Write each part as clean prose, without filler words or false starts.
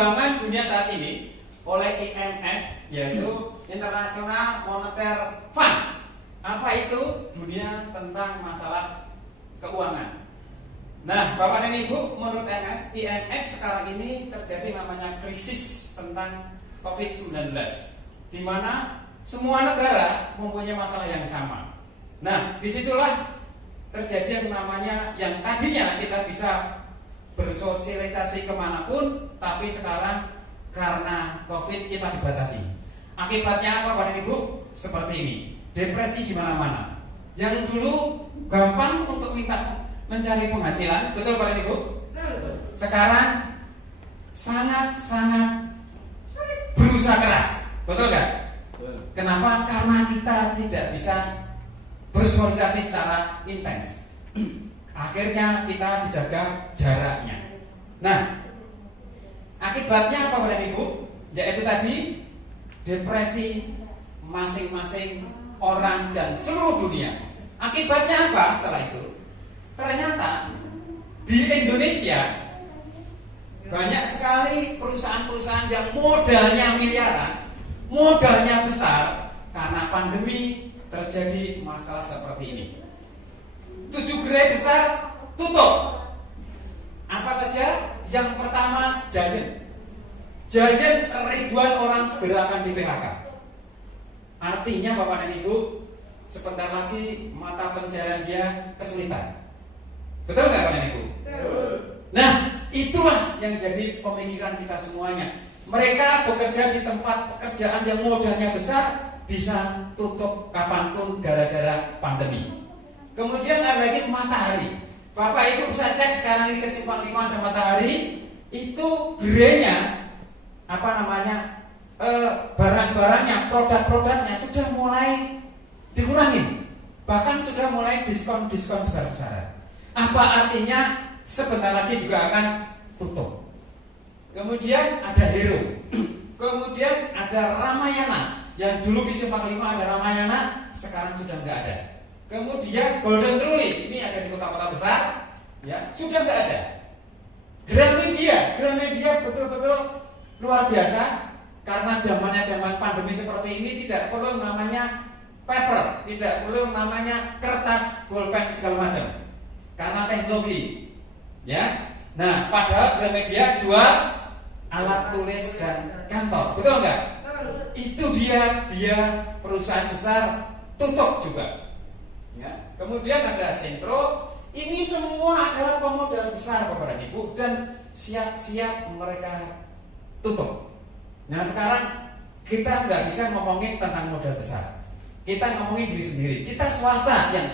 perkembangan dunia saat ini oleh IMF, yaitu International Monetary Fund. Apa itu? Dunia tentang masalah keuangan. Nah, Bapak dan Ibu, menurut IMF sekarang ini terjadi namanya krisis tentang COVID-19, di mana semua negara mempunyai masalah yang sama. Nah, disitulah terjadi yang namanya, yang tadinya kita bisa bersosialisasi kemanapun, tapi sekarang karena COVID kita dibatasi. Akibatnya apa, Bapak dan Ibu? Seperti ini, depresi di mana-mana. Yang dulu gampang untuk mencari penghasilan, betul Bapak dan Ibu? Sekarang sangat-sangat berusaha keras, betul nggak? Kenapa? Karena kita tidak bisa bersosialisasi secara intens. Akhirnya kita dijaga jaraknya. Nah, akibatnya apa Bapak dan Ibu? Yaitu tadi depresi masing-masing orang dan seluruh dunia. Akibatnya apa setelah itu? Ternyata di Indonesia banyak sekali perusahaan-perusahaan yang modalnya miliaran, modalnya besar, karena pandemi terjadi masalah seperti ini. 7 gerai besar tutup. Apa saja? Yang pertama, Giant. Giant, ribuan orang segera akan di PHK. Artinya Bapak dan Ibu, sebentar lagi mata pencarian dia kesulitan. Betul nggak Bapak dan Ibu? Betul. Nah, itulah yang jadi pemikiran kita semuanya. Mereka bekerja di tempat pekerjaan yang modalnya besar, bisa tutup kapanpun gara-gara pandemi. Kemudian ada lagi matahari. Bapak Ibu bisa cek sekarang ini ke Simpang 5 ada matahari. Itu gerainya, barang-barangnya, produk-produknya sudah mulai dikurangin. Bahkan sudah mulai diskon-diskon besar-besaran. Apa artinya? Sebentar lagi juga akan tutup. Kemudian ada Hero. Kemudian ada Ramayana. Yang dulu di Simpang 5 ada Ramayana, sekarang sudah nggak ada. Kemudian Golden Truly, ini ada di kota-kota besar, ya sudah nggak ada. Gramedia betul-betul luar biasa, karena zaman pandemi seperti ini tidak perlu namanya paper, tidak perlu namanya kertas, bolpen segala macam, karena teknologi, ya. Nah, padahal Gramedia jual alat tulis dan kantor, betul nggak? Itu dia perusahaan besar tutup juga. Ya. Kemudian ada Sentro. Ini semua adalah pemodal besar Bapak dan Ibu, dan siap-siap mereka tutup. Nah, sekarang kita nggak bisa ngomongin tentang modal besar. Kita ngomongin diri sendiri. Kita swasta, yang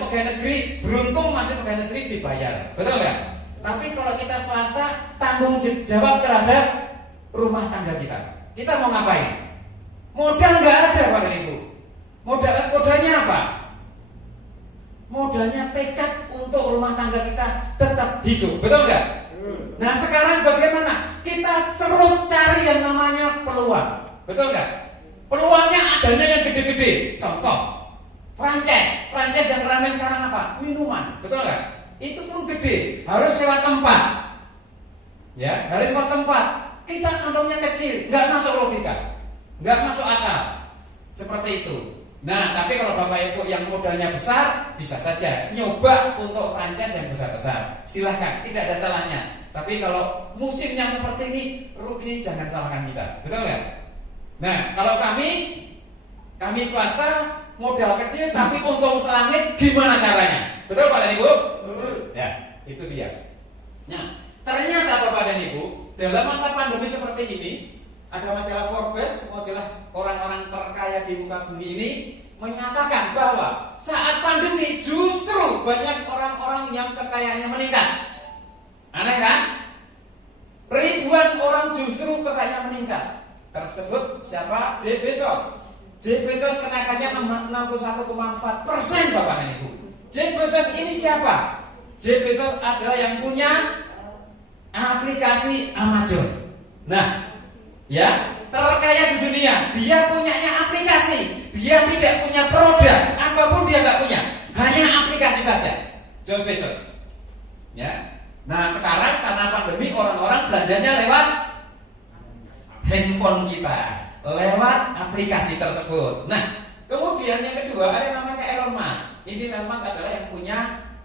pegawai negeri beruntung masih pegawai negeri dibayar, betul nggak? Tapi kalau kita swasta, tanggung jawab terhadap rumah tangga kita. Kita mau ngapain? Modal nggak ada Bapak dan Ibu. Modalnya apa? Modalnya tekad untuk rumah tangga kita tetap hidup, betul nggak? Nah, sekarang bagaimana? Kita terus cari yang namanya peluang, betul nggak? Peluangnya adanya yang gede-gede. Contoh, franchise yang ramai sekarang apa? Minuman, betul nggak? Itu pun gede, harus sewa tempat. Ya, harus sewa tempat. Kita kantongnya kecil, nggak masuk logika, nggak masuk akal. Seperti itu. Nah, tapi kalau Bapak Ibu yang modalnya besar, bisa saja nyoba untuk franchise yang besar-besar. Silahkan, tidak ada salahnya. Tapi kalau musimnya seperti ini, rugi, jangan salahkan kita, betul nggak? Nah, kalau kami swasta, modal kecil tapi untung selangit, gimana caranya? Betul Pak dan Ibu? Betul. Ya, itu dia. Nah, ternyata Bapak dan Ibu, dalam masa pandemi seperti ini, ada majalah Forbes, majalah orang-orang terkaya di muka bumi ini, menyatakan bahwa saat pandemi justru banyak orang-orang yang kekayaannya meningkat. Aneh kan? Ribuan orang justru kekayaannya meningkat. Tersebut siapa? Jeff Bezos. Jeff Bezos kenaikannya 61,4% Bapak dan Ibu. Jeff Bezos ini siapa? Jeff Bezos adalah yang punya aplikasi Amazon. Nah, ya, terkaya di dunia. Dia punyanya aplikasi. Dia tidak punya produk, apapun dia nggak punya, hanya aplikasi saja. Jeff Bezos. Ya. Nah, sekarang karena pandemi orang-orang belanjanya lewat handphone kita, lewat aplikasi tersebut. Nah, kemudian yang kedua ada yang namanya Elon Musk. Ini Elon Musk adalah yang punya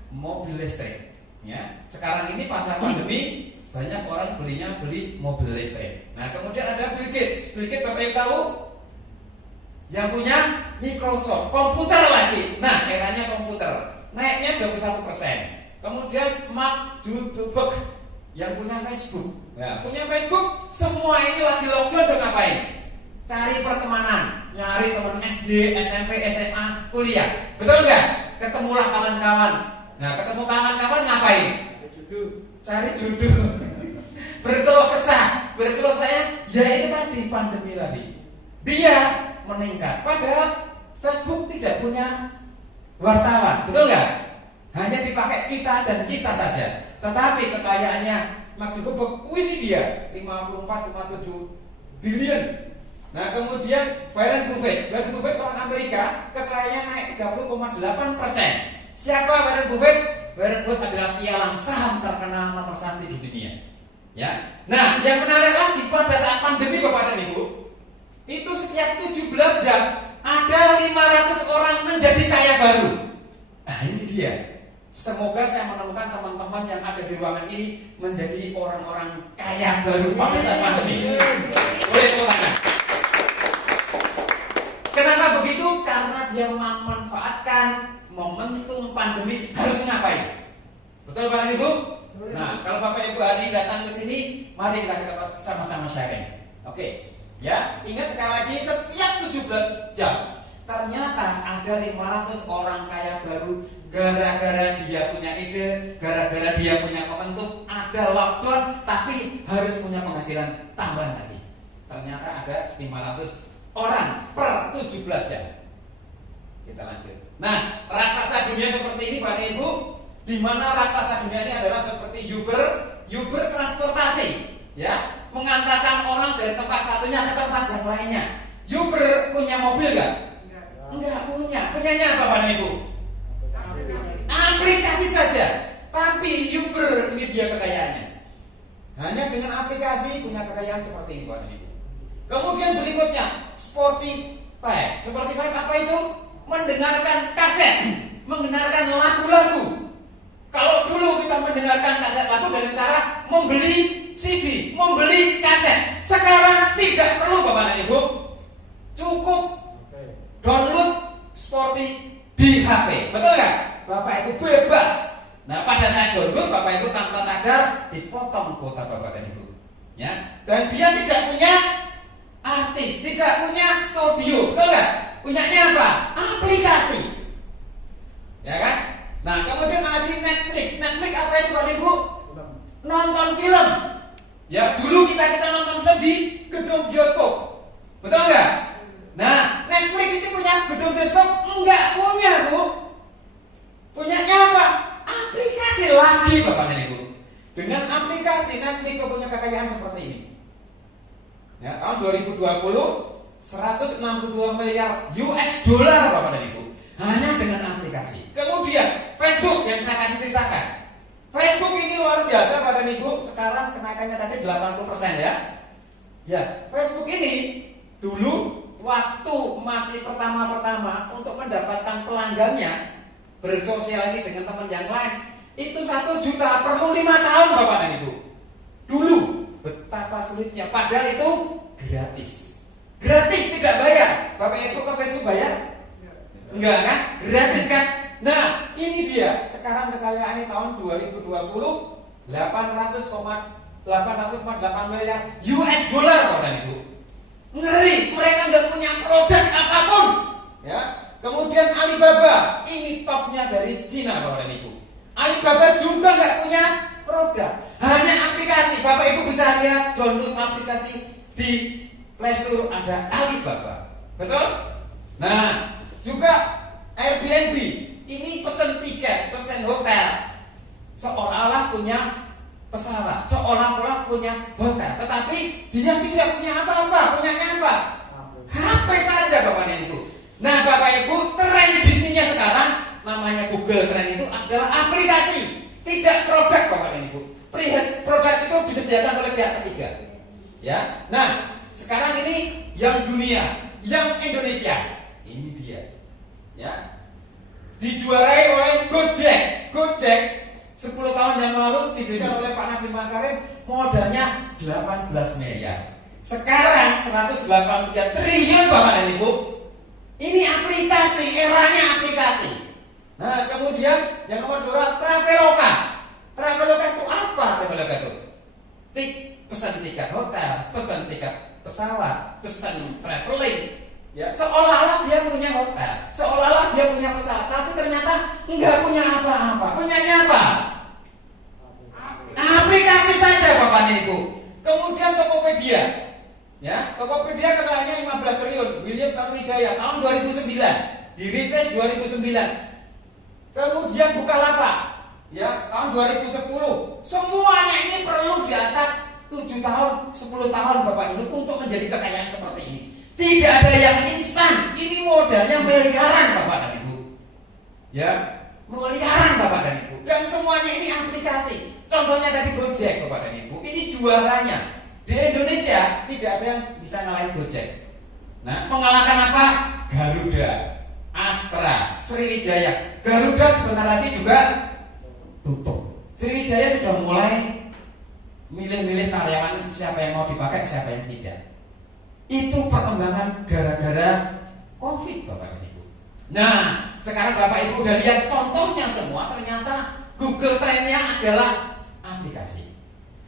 mobil listrik. Ya, sekarang ini pasar pandemi banyak orang beli mobil listrik. Nah, kemudian ada Bill Gates. Bill Gates Bapak Ibu tahu? Yang punya Microsoft, komputer lagi. Nah, eranya komputer. Naiknya 21%. Kemudian Mark Zuckerberg yang punya Facebook. Ya, punya Facebook, semua ini lagi lockdown udah ngapain? Cari pertemanan, nyari teman SD, SMP, SMA, kuliah. Betul nggak? Ketemulah kawan-kawan. Nah, ketemu kawan-kawan ngapain? Cari jodoh. Berkeluh kesah, berkeluh sayang. Ya itu tadi pandemi tadi. Dia meningkat. Padahal Facebook tidak punya wartawan, betul nggak? Hanya dipakai kita dan kita saja. Tetapi kekayaannya Mark Zuckerberg, ini dia 54,7 billion. Nah, kemudian Warren Buffett orang Amerika, kekayaannya naik 30,8%. Siapa Warren Buffett? Warren Buffett adalah pialang saham terkenal nomor 1 di dunia. Ya. Nah, yang menarik lagi pada saat pandemi Bapak dan Ibu, itu setiap 17 jam ada 500 orang menjadi kaya baru. Nah, ini dia. Semoga saya menemukan teman-teman yang ada di ruangan ini menjadi orang-orang kaya baru pada saat pandemi. Boleh silakan. Kenapa begitu? Karena dia memanfaatkan momentum pandemi. Harus ngapain? Betul Bapak Ibu? Nah, kalau Bapak Ibu hari ini datang ke sini, mari kita sama-sama sharing. Oke. Ya, ingat sekali lagi setiap 17 jam ternyata ada 500 orang kaya baru gara-gara dia punya ide, gara-gara dia punya momentum, ada lockdown tapi harus punya penghasilan tambahan lagi. Ternyata ada 500 orang per 17 jam. Kita lanjut. Nah, raksasa dunia seperti ini Pak Ibu, di mana raksasa dunia ini adalah seperti Uber transportasi, ya, mengantarkan orang dari tempat satunya ke tempat yang lainnya. Uber punya mobil nggak? Enggak punya. Punyanya apa Pak Ibu? Aplikasi saja. Tapi Uber ini dia kekayaannya. Hanya dengan aplikasi punya kekayaan seperti ini Pak Ibu. Kemudian berikutnya Spotify. Spotify apa itu? Mendengarkan kaset, mendengarkan lagu-lagu. Kalau dulu kita mendengarkan kaset lagu dengan cara membeli CD, membeli kaset. Sekarang tidak perlu Bapak dan Ibu. Cukup download Spotify di HP. Betul nggak? Bapak Ibu bebas. Nah, pada saat download Bapak Ibu tanpa sadar dipotong kuota Bapak dan Ibu. Ya. Dan dia tidak punya artis, tidak punya studio, betul nggak? Punyanya apa? Aplikasi, ya kan? Nah, kemudian ada Netflix. Netflix apa itu Pak Ibu? Nonton film. Ya, dulu kita nonton film di gedung bioskop, betul nggak? Nah, Netflix itu punya gedung bioskop? Enggak punya, Bu. Punyanya apa? Aplikasi lagi Bapak dan Ibu. Dengan aplikasi Netflix punya kekayaan seperti ini. Ya, tahun 2020 162 miliar US dollar Bapak dan Ibu. Hanya dengan aplikasi. Kemudian Facebook yang saya tadi ceritakan. Facebook ini luar biasa Bapak dan Ibu. Sekarang kenaikannya tadi 80% ya. Ya, Facebook ini dulu waktu masih pertama-pertama untuk mendapatkan pelanggannya, bersosialisasi dengan teman yang lain, itu 1 juta perlu 5 tahun Bapak dan Ibu. Dulu betapa sulitnya, padahal itu gratis. Gratis, tidak bayar. Bapak Ibu ke Facebook bayar? Enggak kan? Gratis kan? Nah, ini dia. Sekarang kekayaannya tahun 2020 800,8 miliar US dollar Bapak Ibu. Ngeri, mereka nggak punya produk apapun. Ya. Kemudian Alibaba, ini topnya dari Cina Bapak Ibu. Alibaba juga nggak punya produk, hanya aplikasi. Bapak Ibu bisa lihat, download aplikasi di Play Store ada Alibaba, betul? Nah, juga Airbnb, ini pesen tiket, pesen hotel, seolah-olah punya pesawat, seolah-olah punya hotel, tetapi dia tidak punya apa-apa. Punyanya apa? HP saja Bapak dan Ibu. Nah, Bapak Ibu, tren bisnisnya sekarang namanya Google, tren itu adalah aplikasi, tidak produk Bapak dan Ibu. Produk itu bisa disediakan oleh pihak ketiga. Ya. Nah, sekarang ini yang dunia, yang Indonesia. Ini dia. Ya. Dijuarai oleh Gojek. Gojek 10 tahun yang lalu didirikan oleh Pak Nadiem Makarim, modalnya 18 miliar. Sekarang 183 triliun Bapak dan Ibu. Ini aplikasi, eranya aplikasi. Nah, kemudian yang nomor 2, Traveloka. Traveloka itu apa? Traveloka itu pesan tiket hotel, pesan tiket pesawat, pesan traveling. Ya, seolah-olah dia punya hotel, seolah-olah dia punya pesawat, tapi ternyata nggak punya apa-apa. Punyanya apa? Aplikasi saja Bapak dan Ibu. Kemudian Tokopedia. Ya, Tokopedia kekayaannya 15 triliun. William Tanuwijaya tahun 2009, dirintis 2009. Kemudian Bukalapak, ya, tahun 2010. Semuanya ini perlu di atas 7 tahun, 10 tahun Bapak Ibu untuk menjadi kekayaan seperti ini. Tidak ada yang instan. Ini modalnya miliaran Bapak dan Ibu. Ya, miliaran Bapak dan Ibu. Dan semuanya ini aplikasi. Contohnya tadi Gojek Bapak dan Ibu. Ini juaranya. Di Indonesia tidak ada yang bisa ngalahin Gojek. Nah, mengalahkan apa? Garuda, Astra, Sriwijaya. Garuda sebentar lagi juga tutup. Sriwijaya sudah mulai milih-milih karyawan, siapa yang mau dipakai, siapa yang tidak. Itu perkembangan gara-gara COVID Bapak dan Ibu. Nah, sekarang Bapak Ibu udah lihat contohnya semua. Ternyata Google Trend-nya adalah aplikasi.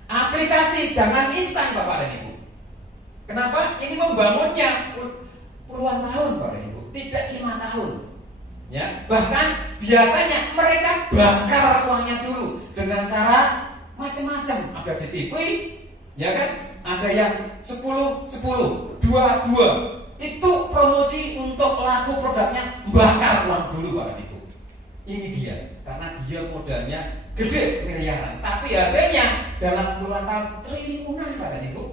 Aplikasi, jangan instan Bapak dan Ibu. Kenapa? Ini membangunnya puluhan tahun Bapak dan Ibu, tidak 5 tahun. Ya, bahkan biasanya mereka bakar uangnya dulu dengan cara macam-macam. Ada di TV, ya kan? Ada yang 10, 2. Itu promosi untuk laku produknya, bakar uang dulu Bapak Ibu. Ini dia, karena dia modalnya gede, miliaran. Tapi hasilnya dalam puluhan tahun triliunan Bapak Ibu.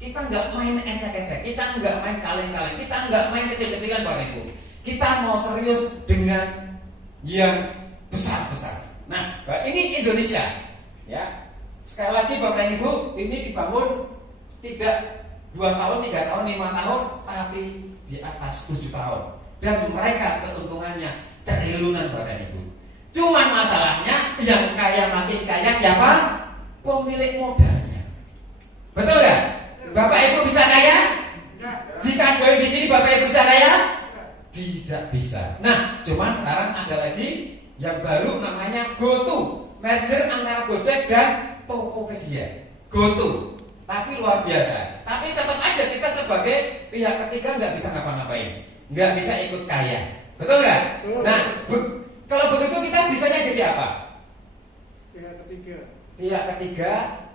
Kita nggak main ecek-ecek, kita nggak main kaleng-kaleng, kita nggak main kecil-kecilan Bapak Ibu. Kita mau serius dengan yang besar-besar. Nah, ini Indonesia, ya. Sekali lagi Bapak Ibu, ini dibangun tidak 2 tahun, 3 tahun, 5 tahun, tapi di atas 7 tahun. Dan mereka keuntungannya triliunan Bapak Ibu. Cuman masalahnya yang kaya makin kaya siapa? Pemilik modalnya. Betul nggak? Bapak Ibu bisa kaya? Jika join di sini Bapak Ibu bisa kaya? Tidak bisa. Nah, cuman sekarang ada lagi yang baru namanya GoTo, merger antara Gojek dan Tokopedia. GoTo. Tapi luar biasa. Tapi tetap aja kita sebagai pihak ketiga nggak bisa ngapa-ngapain, nggak bisa ikut kaya, betul nggak? Nah, kalau begitu kita bisanya jadi apa? Pihak ketiga. Pihak ketiga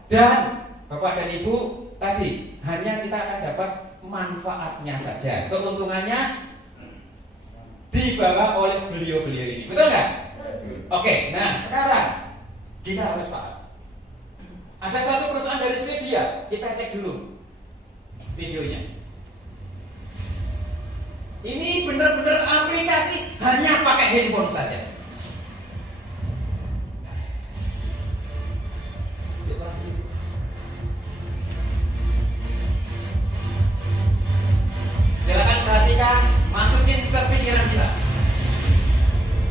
dan Bapak dan Ibu tadi hanya kita akan dapat manfaatnya saja, keuntungannya dibawa oleh beliau-beliau ini, betul nggak? Oke, nah sekarang kita harus paham. Ada satu perusahaan dari Swedia, kita cek dulu videonya. Ini benar-benar aplikasi, hanya pakai handphone saja. Silakan perhatikan, masukin ke pikiran kita.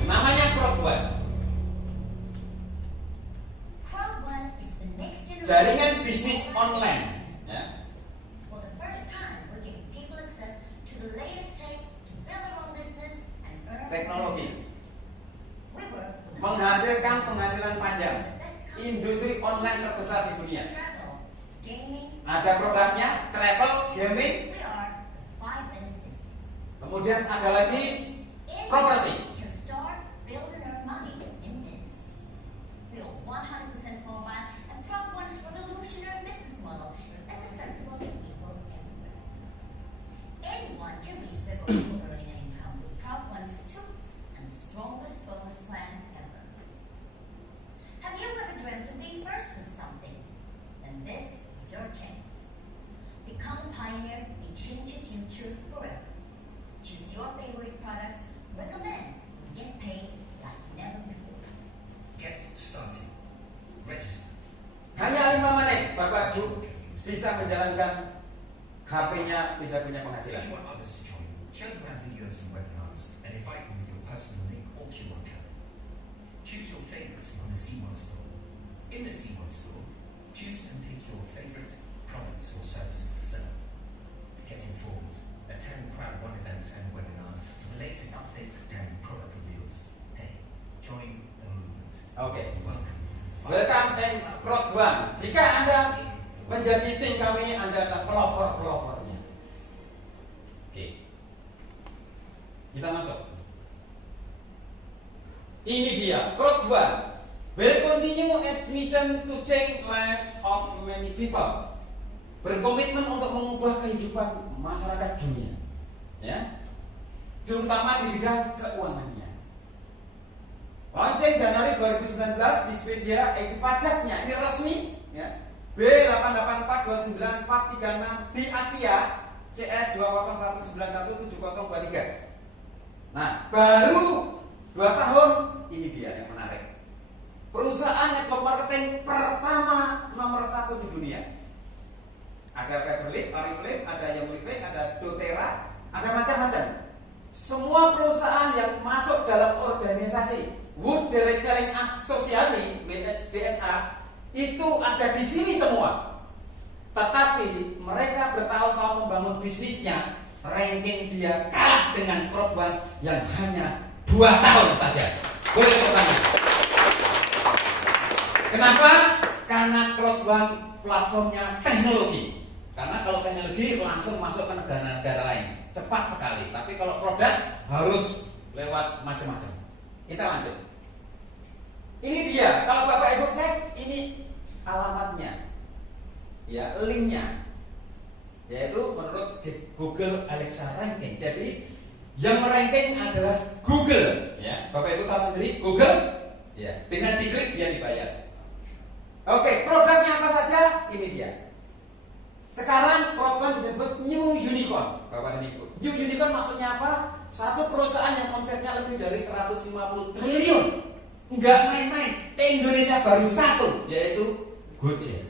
Namanya Crowd1. Jaringan bisnis online. Ya. Teknologi menghasilkan penghasilan panjang. Industri online terbesar di dunia. Ada produknya, travel, gaming. Kemudian ada lagi properti. Earning an income with Crowd1's tools and the strongest bonus plan ever. Have you ever dreamt of being first with something? Then this is your chance. Become a pioneer and change your future forever. Choose your favorite products, recommend, and get paid like never before. Get started. Register. Hanya 5 menit, Bapak bisa menjalankan HP-nya, bisa punya penghasilan. If you want others to join, show them our videos and webinars and invite them with your personal link or QR code. Choose your favourites from the C1 store. In the C1 store, choose and pick your favourite products or services to sell. Get informed. Attend Crowd1 events and webinars for the latest updates and product reveals. Hey, join the movement. Oke. Welcome to Welcome and Crowd1. Jika Anda menjadi tim kami, Anda adalah pelopor-pelopornya. Oke. Kita masuk. Ini dia, Crowd1 will continue its mission to change life of many people. Berkomitmen untuk mengubah kehidupan masyarakat dunia, ya, terutama di bidang keuangannya. Launching Januari 2019 di Swedia, itu pajaknya ini resmi, ya. B8842946 di Asia, CS 201917023. Nah, baru 2 tahun, ini dia yang menarik. Perusahaan network marketing pertama nomor 1 di dunia. Ada Faberlic, Oriflame, ada Yomliflame, ada doTERRA, ada macam-macam. Semua perusahaan yang masuk dalam organisasi World Direct Selling Association (WDSA) itu ada di sini semua. Tetapi mereka bertahun-tahun membangun bisnisnya, ranking dia kalah dengan Crowd1 yang hanya 2 tahun saja. Boleh bertanya. Kenapa? Karena Crowd1 platformnya teknologi. Karena kalau teknologi langsung masuk ke negara-negara lain, cepat sekali. Tapi kalau produk harus lewat macam-macam. Kita lanjut. Ini dia. Kalau Bapak Ibu cek, ini alamatnya, ya, linknya, yaitu menurut Google Alexa ranking. Jadi yang meranking adalah Google. Ya, Bapak Ibu tahu sendiri Google. Ya, dengan diklik dia dibayar. Oke, produknya apa saja? Ini dia. Sekarang Crowd1 disebut New Unicorn, Bapak dan Ibu. New Unicorn maksudnya apa? Satu perusahaan yang omsetnya lebih dari 150 triliun. Enggak main-main. Indonesia baru 1, yaitu Gojek.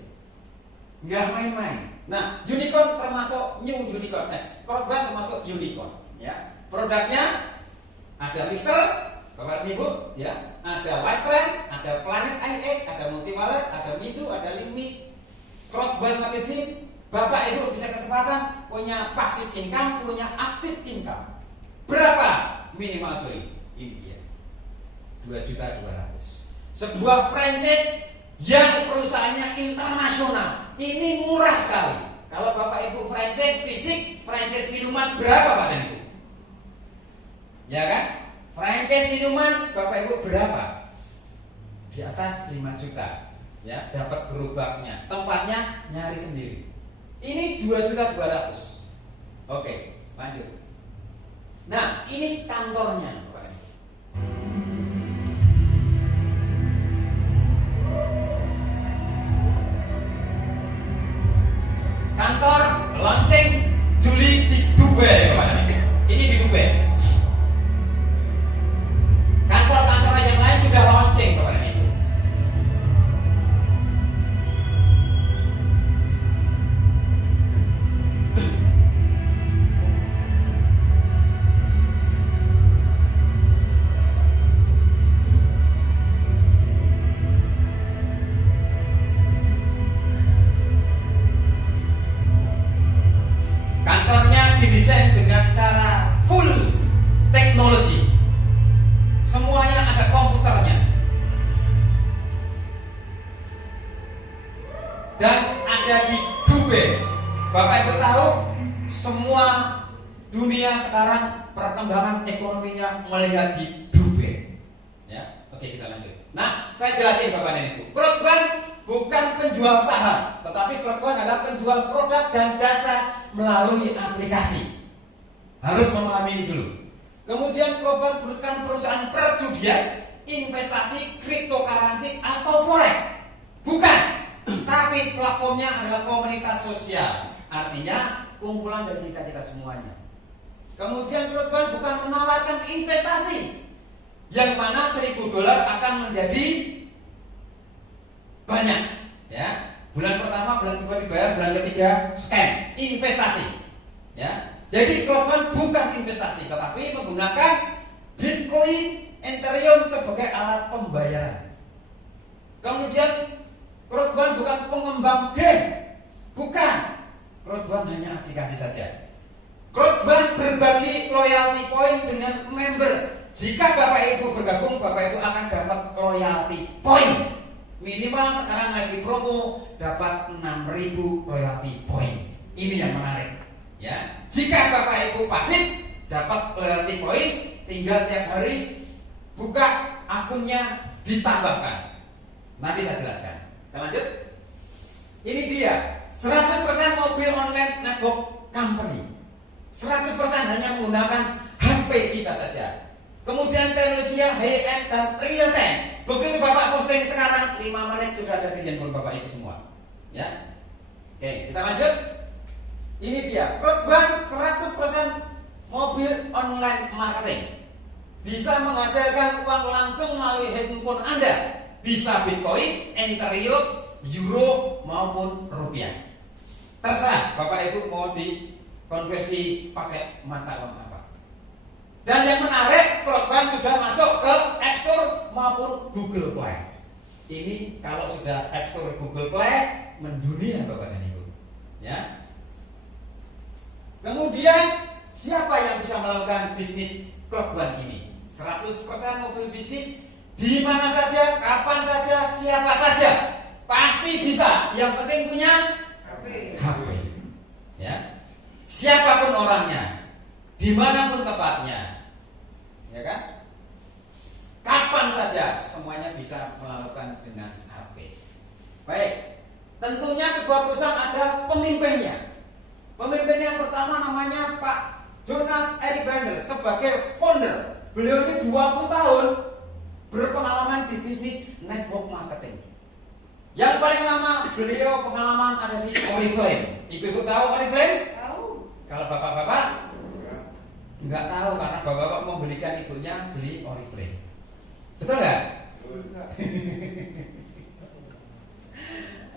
Enggak main-main. Nah, Unicorn termasuk New Unicorn. Crowd1 termasuk Unicorn, ya. Produknya ada Mixer, Bapak dan Ibu, ya. Ada White, ada Planet IA, ada Multiwallet, ada Midu, ada Limi, Crowd1 Magazine. Bapak Ibu bisa kesempatan punya passive income, punya active income. Berapa minimal cuy? Ini dia, 2.200.000. Sebuah franchise yang perusahaannya internasional. Ini murah sekali. Kalau Bapak Ibu franchise fisik, franchise minuman berapa Pak dan Ibu? Ya kan? Franchise minuman Bapak Ibu berapa? Di atas 5 juta. Ya, dapat gerobaknya, tempatnya nyari sendiri. Ini 2.200.000. Oke, lanjut. Nah, ini kantornya, Bapak Ibu. Kantor launching Juli di Dubai, Bapak Ibu. Ini di Dubai. Kantor-kantor yang lain sudah launching, Bapak Ibu. Kantornya didesain dengan cara full teknologi. Semuanya ada komputernya. Dan ada di Dubai. Bapak Ibu tahu, semua dunia sekarang perkembangan ekonominya melihat di Dubai. Ya, oke, kita lanjut. Nah, saya jelasin Bapak dan Ibu. Crowd1 bukan penjual saham, tetapi Crowd1 adalah penjual produk dan jasa melalui aplikasi. Harus memahami ini dulu. Kemudian Crowd1 bukan perusahaan perjudian, investasi, cryptocurrency atau forex. Bukan. Tapi platformnya adalah komunitas sosial. Artinya kumpulan dari kita semuanya. Kemudian Crowd1 bukan menawarkan investasi, yang mana $1.000 akan menjadi banyak, ya. Bulan pertama, bulan kedua dibayar, bulan ketiga scam, investasi. Ya. Jadi crowdfund bukan investasi, tetapi menggunakan Bitcoin, Ethereum sebagai alat pembayaran. Kemudian crowdfund bukan pengembang game, bukan. Crowdfund hanya aplikasi saja. Crowdfund berbagi loyalty point dengan member. Jika Bapak Ibu bergabung, Bapak Ibu akan dapat loyalty point. Minimal sekarang lagi promo dapat 6.000 loyalty point. Ini yang menarik. Ya, jika Bapak Ibu pasif dapat loyalty point, tinggal tiap hari buka akunnya ditambahkan. Nanti saya jelaskan. Kita lanjut. Ini dia 100% mobil online network company. 100% hanya menggunakan HP kita saja. Kemudian teknologinya high-end dan real time. Begitu Bapak posting sekarang 5 menit sudah ada di handphone Bapak Ibu semua. Ya. Oke, kita lanjut. Ini dia crowdfund 100% mobil online marketing. Bisa menghasilkan uang langsung melalui handphone Anda. Bisa Bitcoin, Ethereum, Euro maupun rupiah. Terserah Bapak Ibu mau dikonversi pakai mata uang apa. Dan yang menarik, crowdfund sudah masuk ke App Store maupun Google Play. Ini kalau sudah App Store Google Play mendunia Bapak dan Ibu. Ya. Kemudian siapa yang bisa melakukan bisnis crowdfund ini? 100% mobil bisnis di mana saja, kapan saja, siapa saja pasti bisa. Yang penting punya HP. Ya. Siapapun orangnya, dimanapun tempatnya, ya kan? Kapan saja semuanya bisa melakukan dengan HP. Baik. Tentunya sebuah perusahaan ada pemimpinnya. Pemimpin yang pertama namanya Pak Jonas Erybander sebagai founder. Beliau ini 20 tahun berpengalaman di bisnis network marketing. Yang paling lama beliau pengalaman ada di Oriflame. Ibu-ibu tahu Oriflame? Tahu. Kalau bapak-bapak nggak tahu karena bapak-bapak mau belikan ibunya beli Oriflame. Betul nggak?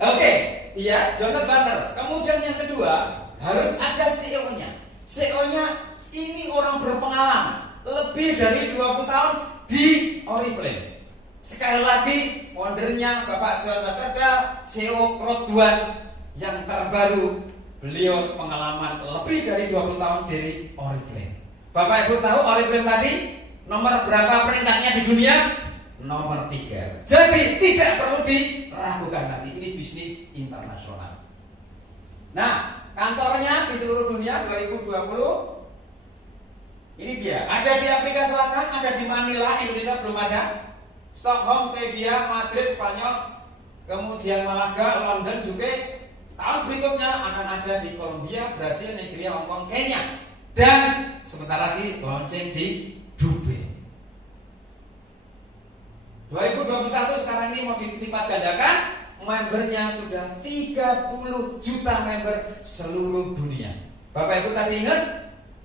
Oke, iya Jonas Erybander. Kemudian yang kedua harus ada CEO-nya. CEO-nya ini orang berpengalaman lebih dari 20 tahun di Oriflame. Sekali lagi foundernya Bapak Jonas Erybander, CEO crowdfund yang terbaru. Beliau pengalaman lebih dari 20 tahun dari Oriflame. Bapak Ibu tahu Oriflame tadi nomor berapa peringkatnya di dunia? Nomor 3. Jadi tidak perlu diragukan nanti ini bisnis internasional. Nah, kantornya di seluruh dunia 2020. Ini dia. Ada di Afrika Selatan, ada di Manila, Indonesia belum ada. Stockholm, Swedia, Madrid, Spanyol, kemudian Malaga, London juga. Tahun berikutnya akan ada di Kolombia, Brasil, Nigeria, Hong Kong, Kenya. Dan sebentar lagi launching di Dubai. 2021 sekarang ini mau dilipat gandakan, membernya sudah 30 juta member seluruh dunia. Bapak Ibu tadi ingat,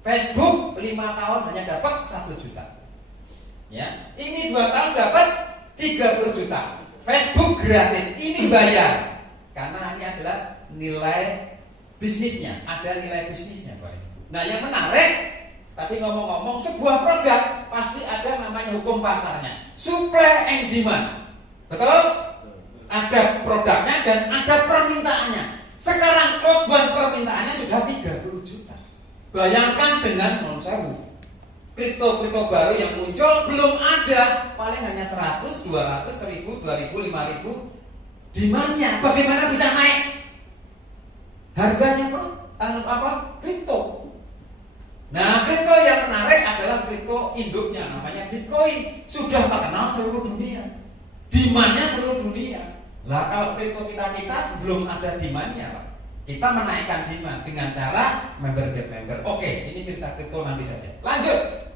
Facebook 5 tahun hanya dapat 1 juta. Ya, ini 2 tahun dapat 30 juta. Facebook gratis, ini bayar. Karena ini adalah nilai bisnisnya, ada nilai bisnisnya Bapak Ibu. Nah, yang menarik tadi ngomong-ngomong sebuah produk pasti ada namanya hukum pasarnya. Supply and demand. Betul? Ada produknya dan ada permintaannya. Sekarang crowdfund permintaannya sudah 30 juta. Bayangkan dengan kripto baru yang muncul belum ada, paling hanya 100, 200, 1000, 2000, 5000 demandnya. Bagaimana bisa naik harganya kripto? Nah, kripto yang menarik adalah kripto induknya namanya Bitcoin. Sudah terkenal seluruh dunia. Demandnya seluruh dunia. Lah kalau kripto kita belum ada demandnya, Pak. Kita menaikkan demand dengan cara member get member. Oke, ini cerita kripto nanti saja. Lanjut.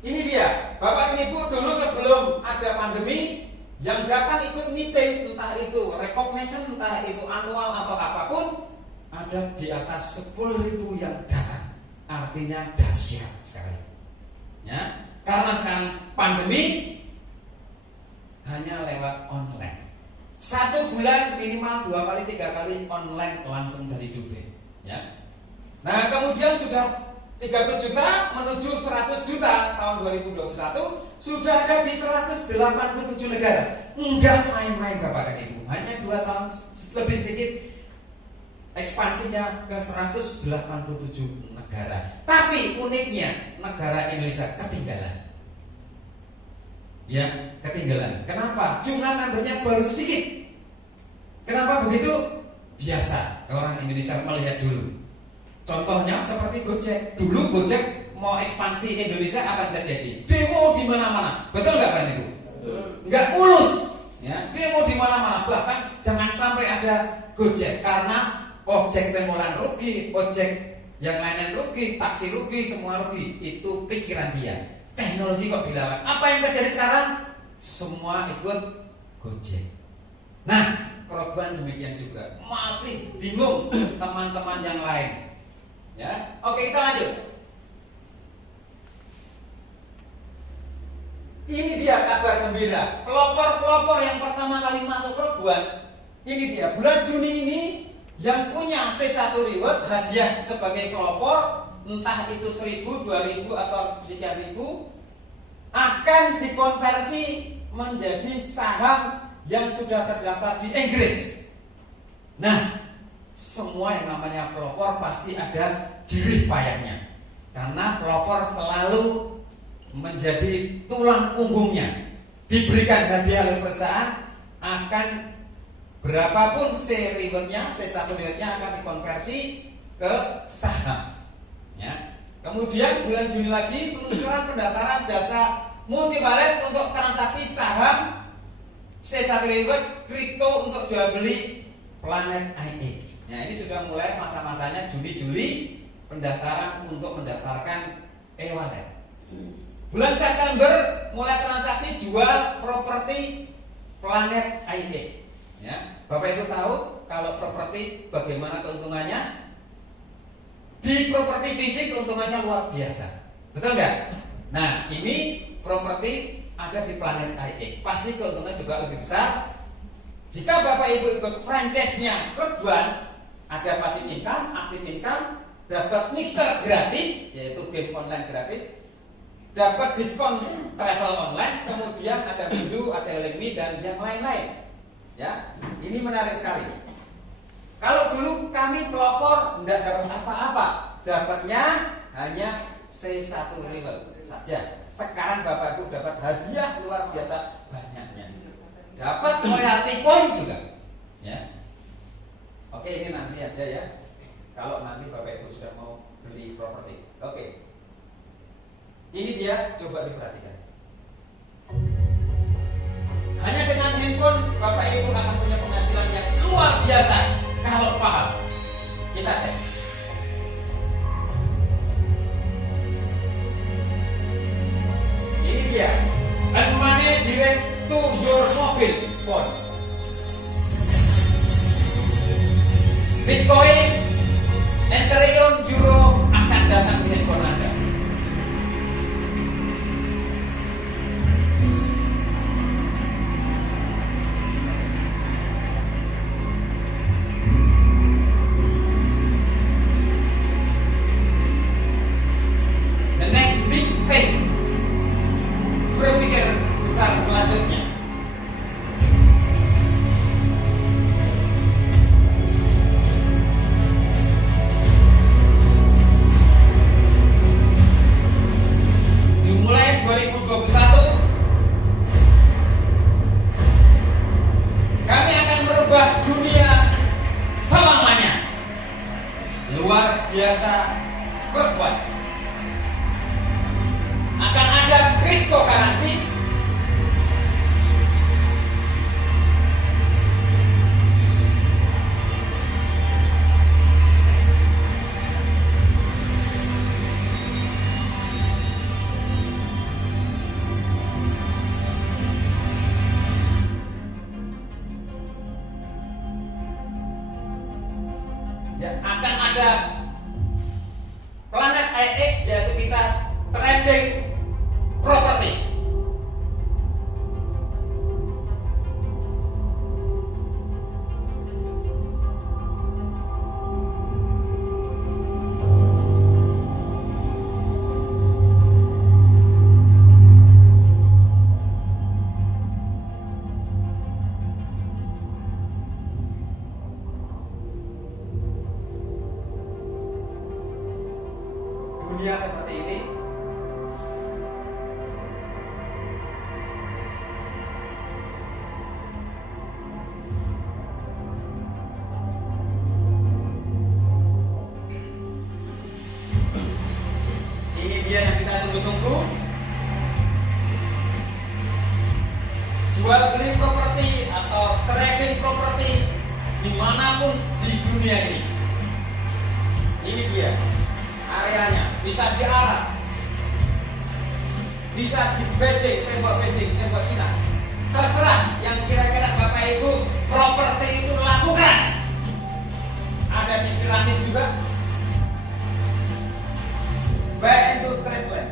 Ini dia, Bapak dan Ibu dulu sebelum ada pandemi yang datang ikut meeting, entah itu recognition, entah itu annual atau apapun, ada di atas 10.000 yang datang. Artinya dahsyat sekali. Ya, karena sekarang pandemi hanya lewat online. 1 bulan minimal 2 kali 3 kali online langsung dari Dubai, ya. Nah, kemudian sudah 30 juta menuju 100 juta tahun 2021 sudah ada di 187 negara. Enggak main-main Bapak dan Ibu. Hanya 2 tahun lebih sedikit ekspansinya ke 187 negara. Tapi uniknya negara Indonesia ketinggalan. Ya, ketinggalan. Kenapa? Jumlah membernya baru sedikit. Kenapa begitu? Biasa orang Indonesia melihat dulu. Contohnya seperti Gojek. Dulu Gojek mau ekspansi Indonesia, apa yang terjadi? Demo di mana-mana. Betul nggak Pak Ibu? Nggak mulus. Ya, demo di mana-mana. Bahkan jangan sampai ada Gojek karena ojek pengolahan rugi, ojek yang lainnya rugi, taksi rugi, semua rugi. Itu pikiran dia. Teknologi kok dilawan. Apa yang terjadi sekarang? Semua ikut Gojek. Nah, korban demikian juga. Masih bingung teman-teman yang lain. Ya, oke kita lanjut. Ini dia kabar gembira. Pelopor-pelopor yang pertama kali masuk korban. Ini dia. Bulan Juni ini yang punya C1 reward hadiah sebagai pelopor, entah itu 1.000, 2.000 atau sekian ribu, akan dikonversi menjadi saham yang sudah terdaftar di Inggris. Nah, semua yang namanya pelopor pasti ada jerih payahnya, karena pelopor selalu menjadi tulang punggungnya. Diberikan hadiah oleh perusahaan, akan berapapun C rewardnya, C1 rewardnya akan dikonversi ke saham. Ya. Kemudian bulan Juni lagi peluncuran pendaftaran jasa multi wallet untuk transaksi saham, C1 reward, kripto untuk jual beli Planet IA. Nah, ini sudah mulai masa-masanya Juli-Juli pendaftaran untuk mendaftarkan e-wallet. Bulan September mulai transaksi jual properti Planet IA. Ya, Bapak Ibu tahu kalau properti bagaimana keuntungannya? Di properti fisik keuntungannya luar biasa, betul nggak? Nah, ini properti ada di Planet IA, pasti keuntungan juga lebih besar. Jika Bapak Ibu ikut franchise-nya korban, ada passive income, active income, dapat mixer gratis, yaitu game online gratis, dapat diskon travel online, kemudian ada Bidu, ada Lemi dan yang lain-lain. Ya, ini menarik sekali. Kalau dulu kami pelopor tidak dapat apa-apa, dapatnya hanya C1 reward saja. Sekarang Bapak Ibu dapat hadiah luar biasa banyaknya. Dapat loyalty point juga. Ya. Oke, ini nanti aja ya. Kalau nanti Bapak Ibu sudah mau beli properti. Oke. Ini dia, coba diperhatikan. Hanya dengan handphone Bapak Ibu akan punya penghasilan yang luar biasa kalau paham. Kita cek. Ini dia. And money direct to your mobile phone. Bitcoin, Ethereum, Euro akan datang di handphone Anda. The next big thing, berpikir besar selanjutnya. Dimulai 2021, kami akan merubah dunia selamanya. Luar biasa berbuat. Akan ada cryptocurrency, ya, akan ada Planet IX, yaitu kita trading properti. dunia seperti ini. Ini dia yang kita tunggu-tunggu. Jual beli properti atau trading properti dimanapun di dunia ini. Ini dia areanya, bisa di Arab, bisa di Beijing, tembok Cina. Terserah yang kira-kira Bapak Ibu properti itu laku keras. Ada di piramid juga. Buy into trade land.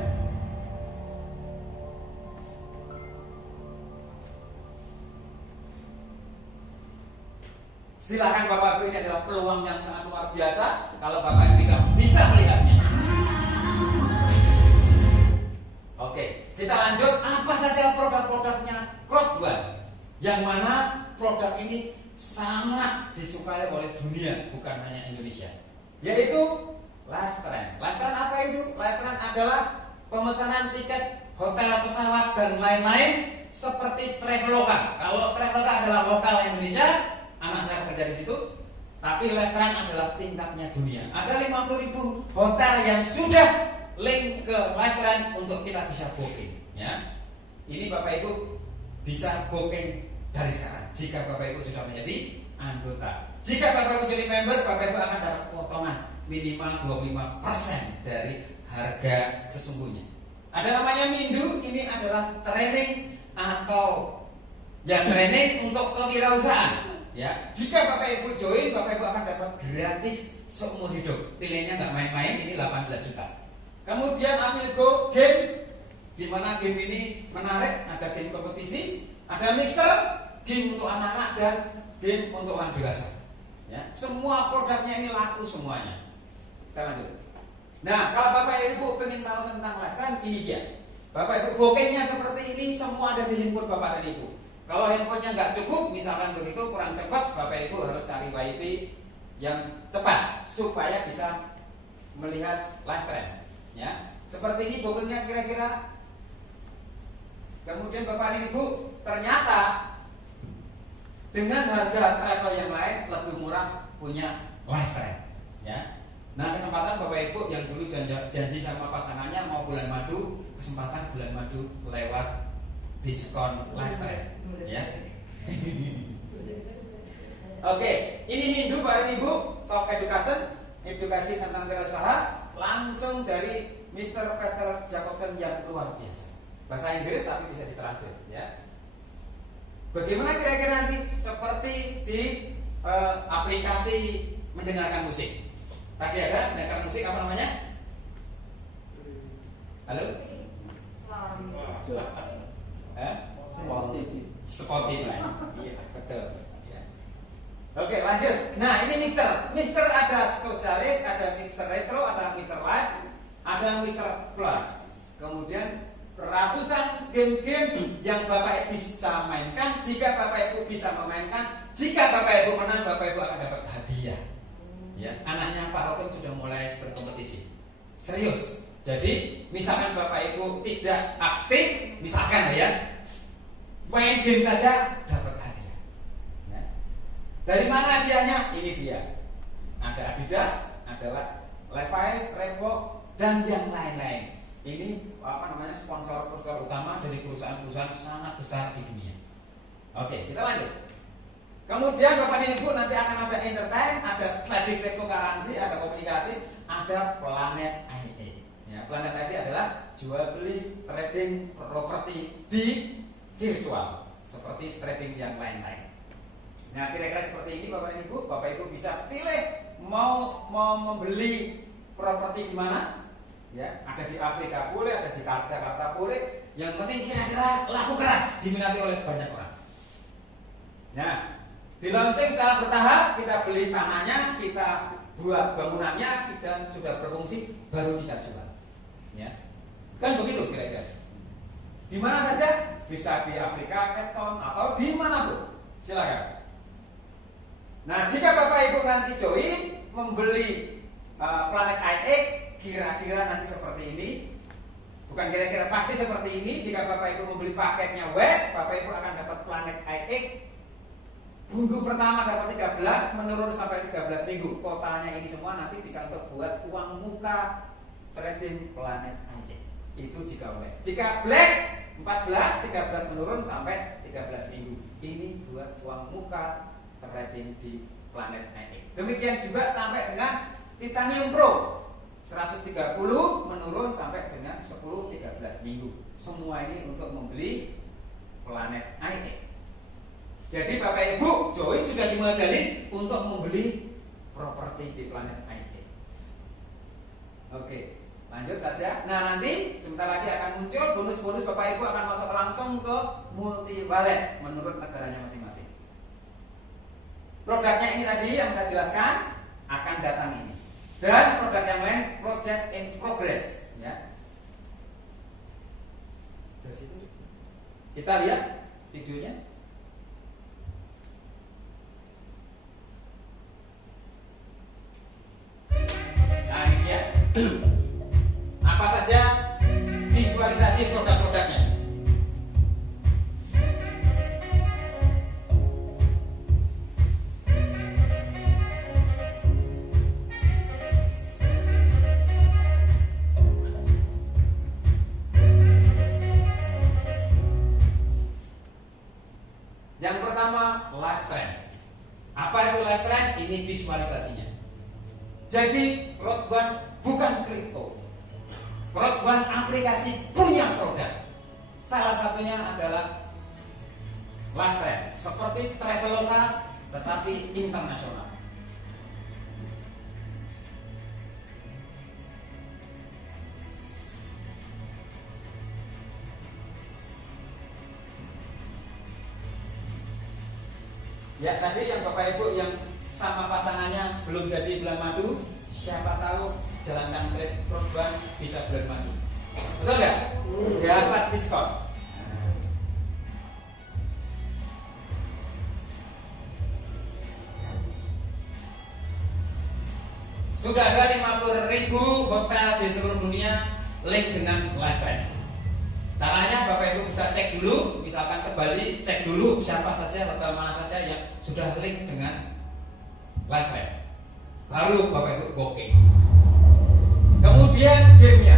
Silakan Bapak Ibu, ini adalah peluang yang sangat luar biasa kalau Bapak Ibu bisa melihatnya. Oke, kita lanjut. Apa saja produk-produknya Crowdwell? Yang mana produk ini sangat disukai oleh dunia, bukan hanya Indonesia. Yaitu Lifetrend. Lifetrend apa itu? Lifetrend adalah pemesanan tiket hotel, pesawat dan lain-lain seperti Traveloka. Kalau Traveloka adalah lokal Indonesia, anak saya bekerja di situ. Tapi Lifetrend adalah tingkatnya dunia. Ada 50.000 hotel yang sudah link ke Lifetrend untuk kita bisa booking. Ya, ini Bapak Ibu bisa booking dari sekarang. Jika Bapak Ibu sudah menjadi anggota. Jika Bapak Ibu jadi member, Bapak Ibu akan dapat potongan minimal 25% dari harga sesungguhnya. Ada namanya Mindu. Ini adalah training atau training untuk kewirausahaan. Ya, jika Bapak Ibu join, Bapak Ibu akan dapat gratis seumur hidup. Nilainya nggak main-main, ini 18 juta. Kemudian Amigo game, di mana game ini menarik. Ada game kompetisi, ada mixer, game untuk anak-anak dan game untuk orang dewasa. Ya, semua produknya ini laku semuanya. Kita lanjut. Nah, kalau Bapak Ibu ingin tahu tentang Lifetrend, ini dia. Bapak Ibu bookingnya seperti ini, semua ada di handphone Bapak dan Ibu. Kalau handphonenya nggak cukup, misalkan begitu kurang cepat, Bapak Ibu harus cari WiFi yang cepat supaya bisa melihat Lifetrend. Ya, seperti ini bookingnya kira-kira. Kemudian Bapak dan Ibu, ternyata dengan harga travel yang lain lebih murah punya Lifetrend. Ya. Nah, kesempatan Bapak Ibu yang dulu janji sama pasangannya mau bulan madu, kesempatan bulan madu lewat diskon Lifetrend. Ya. Oke, ini Mindu Bapak Ibu, Top Education, edukasi tentang wirausaha langsung dari Mr. Peter Jacobson yang luar biasa. Bahasa Inggris tapi bisa ditranslate, ya. Bagaimana kira-kira nanti seperti di aplikasi mendengarkan musik? Tadi ada mendengarkan musik, apa namanya? Halo? Spotify. Iya, betul. Ya. Oke, lanjut. Nah, ini mixer. Mixer ada sosialis, ada mixer retro, ada mixer live, ada mixer plus. Kemudian ratusan game-game yang Bapak Ibu bisa mainkan. Jika Bapak Ibu bisa memainkan, jika Bapak Ibu menang, Bapak Ibu akan dapat hadiah. Ya, anaknya Pak Rokim sudah mulai berkompetisi. Serius. Jadi, misalkan Bapak Ibu tidak aktif, misalkan ya, main game saja dapat hadiah. Ya. Dari mana hadiahnya? Ini dia. Ada Adidas, ada Levi's, Reebok, dan yang lain-lain. Ini sponsor utama dari perusahaan-perusahaan sangat besar di dunia. Oke, kita lanjut. Kemudian Bapak dan Ibu nanti akan ada entertain, ada trading cryptocurrency, ada komunikasi, ada Planet IA. Ya, Planet IA adalah jual beli trading properti di virtual, seperti trading yang lain-lain. Nah, kira-kira seperti ini Bapak dan Ibu. Bapak Ibu bisa pilih mau membeli properti di mana? Ya, ada di Afrika boleh, ada di Jakarta boleh. Yang penting kira-kira laku keras, diminati oleh banyak orang. Nah, di launching secara bertahap, kita beli tanahnya, kita buat bangunannya, kita sudah berfungsi, baru kita jual. Ya, kan begitu kira-kira. Di mana saja, bisa di Afrika, Cape Town, atau di mana pun, silakan. Nah, jika Bapak Ibu nanti join membeli Planet IX, kira-kira nanti seperti ini. Bukan kira-kira, pasti seperti ini. Jika Bapak Ibu membeli paketnya web, Bapak Ibu akan dapat Planet iX. Minggu pertama dapat 13, menurun sampai 13 minggu. Totalnya ini semua nanti bisa untuk buat uang muka trading Planet iX. Itu jika web. Jika black 14, 13 menurun sampai 13 minggu. Ini buat uang muka trading di Planet iX. Demikian juga sampai dengan Titanium Pro 130 menurun sampai dengan 10-13 minggu. Semua ini untuk membeli Planet iX. Jadi Bapak Ibu, join sudah dimodalin untuk membeli properti di Planet iX. Oke, lanjut saja. Nah, nanti sebentar lagi akan muncul bonus-bonus. Bapak Ibu akan masuk langsung ke multi wallet menurut negaranya masing-masing. Produknya ini tadi yang saya jelaskan akan datang ini. Dan produk yang lain project in progress, ya. Dari situ kita lihat videonya. Nah, ini dia. Apa saja visualisasi produk-produknya. Yang pertama, live trend. Apa itu live trend? Ini visualisasinya. Jadi, Roadone bukan kripto. Roadone aplikasi punya produk. Salah satunya adalah live trend, seperti Traveloka tetapi internasional. Ya, tadi yang Bapak Ibu yang sama pasangannya belum jadi bulan madu, siapa tahu jalankan trade Roadone bisa bulan madu. Betul nggak? Dapat diskon. Sudah ada 50.000 hotel di seluruh dunia link dengan live trend. Caranya Bapak Ibu bisa cek dulu, misalkan ke Bali, cek dulu siapa saja, hotel mana saja yang sudah link dengan live trend. Baru Bapak Ibu booking. Kemudian gamenya.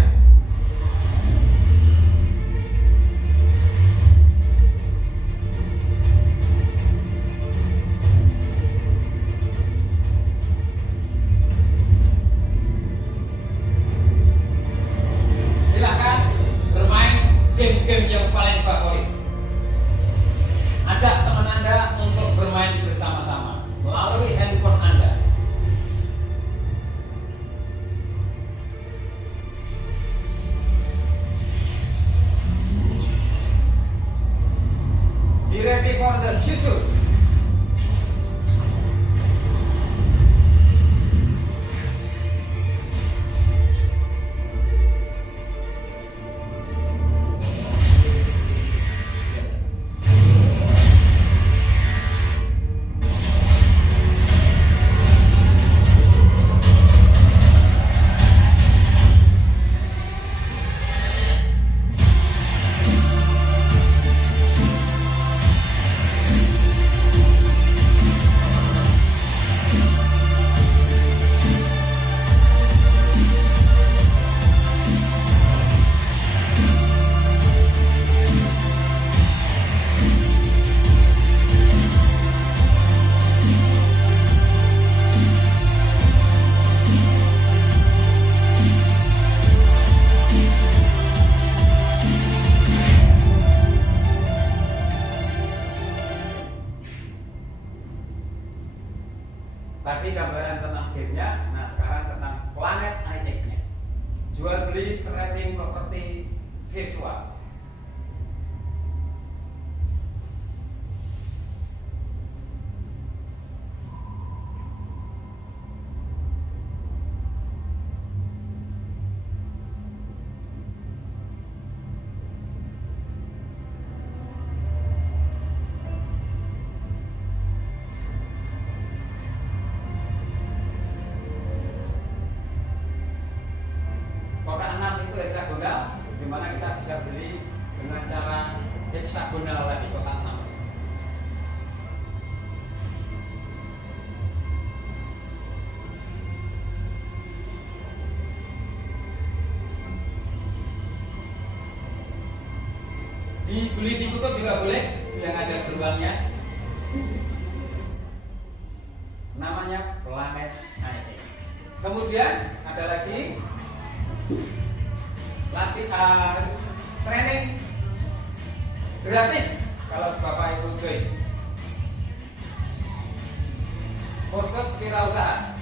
Silakan bermain game-game yang paling favorit. Ajak teman Anda untuk bermain bersama-sama melalui handphone Anda. Be ready for the future. Tadi gambaran tentang gamenya, nah sekarang tentang Planet iX-nya. Jual beli trading properti virtual. bentuk heksagonal, di mana kita bisa beli dengan cara heksagonal tadi, kotak 6. Dibeli di kutub juga boleh, yang ada beruangnya. Namanya Planet IX. Kemudian ada lagi latihan training gratis kalau Bapak Ibu join. Kursus wirausaha.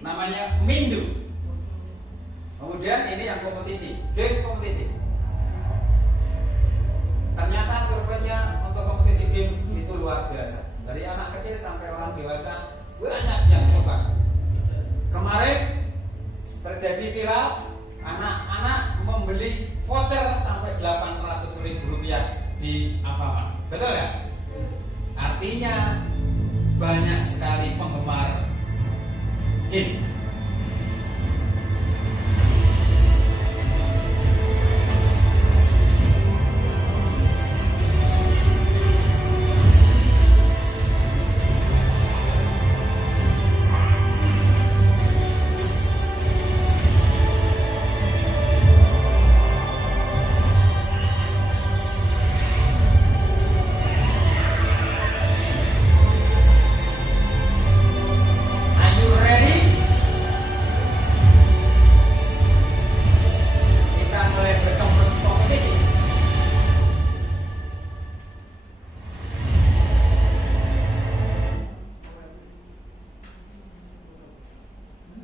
Namanya Mindu. Kemudian ini yang kompetisi, game kompetisi. Ternyata surveinya untuk kompetisi game itu luar biasa. Dari anak kecil sampai orang dewasa banyak yang suka. Kemarin terjadi viral, anak-anak membeli voucher sampai Rp800.000 di Alfamart. Betul ya? Artinya banyak sekali penggemar game.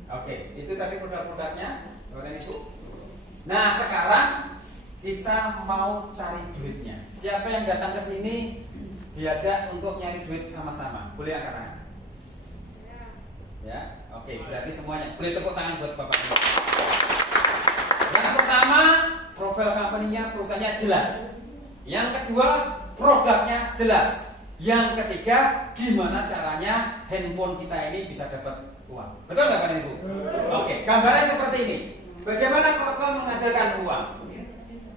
Oke, itu tadi produk-produknya, Bapak Ibu. Nah, sekarang kita mau cari duitnya. Siapa yang datang ke sini diajak untuk nyari duit sama-sama? Boleh angkat tangan? Ya, oke, berarti semuanya. Boleh tepuk tangan buat Bapak Ibu. Yang pertama, profil company-nya, perusahaannya jelas. Yang kedua, produknya jelas. Yang ketiga, gimana caranya handphone kita ini bisa dapat uang. Betul nggak Pak Ibu? Oke, gambarnya seperti ini. Bagaimana Korban menghasilkan uang?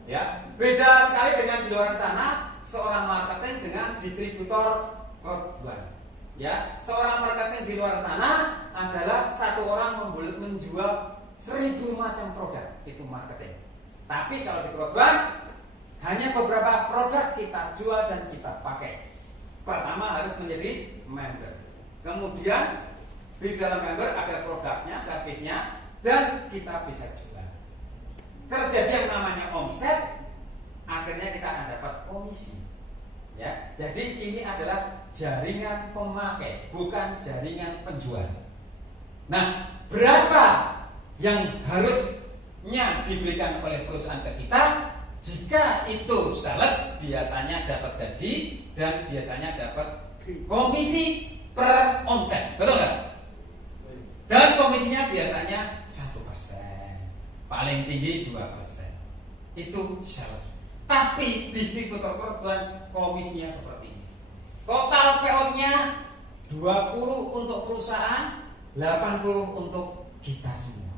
Ya, beda sekali dengan di luar sana, seorang marketing dengan distributor Korban. Ya, seorang marketing di luar sana adalah satu orang menjual 1000 macam produk, itu marketing. Tapi kalau di Korban hanya beberapa produk kita jual dan kita pakai. Pertama harus menjadi member. Kemudian di dalam member ada produknya, servisnya, dan kita bisa jual. Terjadi yang namanya omset, akhirnya kita akan dapat komisi. Ya, jadi ini adalah jaringan pemakai, bukan jaringan penjual. Nah, berapa yang harusnya diberikan oleh perusahaan ke kita? Jika itu sales, biasanya dapat gaji dan biasanya dapat komisi per omset, betul nggak? Dan komisinya biasanya 1%, paling tinggi 2%. Itu sales. Tapi distributor Korban komisinya seperti ini. Total payout-nya 20 untuk perusahaan, 80 untuk kita semua.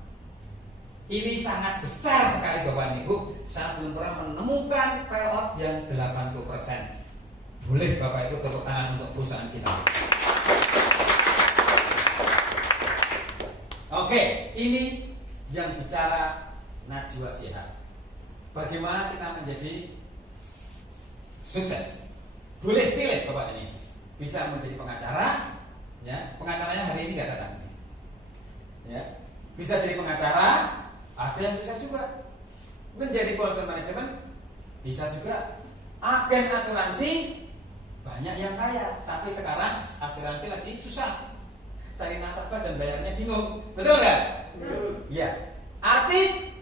Ini sangat besar sekali Bapak Ibu. Saya belum pernah menemukan payout yang 80%. Boleh Bapak Ibu tepuk tangan untuk perusahaan kita. Oke, ini yang bicara Najwa Shihab. Bagaimana kita menjadi sukses? Boleh pilih Bapak ini. Bisa menjadi pengacara, ya. Pengacaranya hari ini nggak datang. Ya. Bisa jadi pengacara, ada yang sukses juga. Menjadi konsultan manajemen, bisa juga. Agen asuransi, banyak yang kaya. Tapi sekarang asuransi lagi susah. Cari nasabah dan bayarnya bingung. Betul nggak? Ya. Artis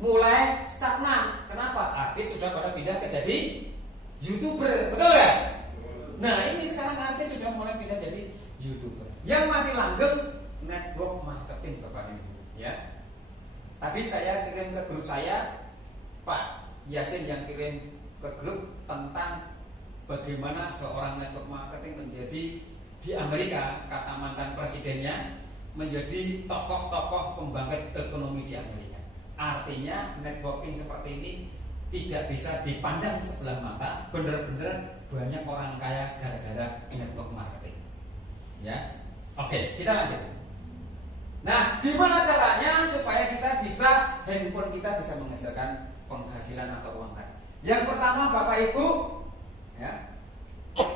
mulai stagnan. Kenapa? Artis sudah pada pindah ke jadi YouTuber. Betul nggak? Nah ini sekarang artis sudah mulai pindah jadi YouTuber. Yang masih langgeng network marketing Bapak Ibu. Ya. Tadi saya kirim ke grup saya, Pak Yasin yang kirim ke grup tentang bagaimana seorang network marketing menjadi di Amerika, kata mantan presidennya, menjadi tokoh-tokoh pembangkit ekonomi di Amerika. Artinya networking seperti ini tidak bisa dipandang sebelah mata, benar-benar banyak orang kaya gara-gara network marketing. Ya, oke, kita lanjut. Nah, gimana caranya supaya kita bisa handphone kita bisa menghasilkan penghasilan atau uang kan? Yang pertama, Bapak Ibu, ya,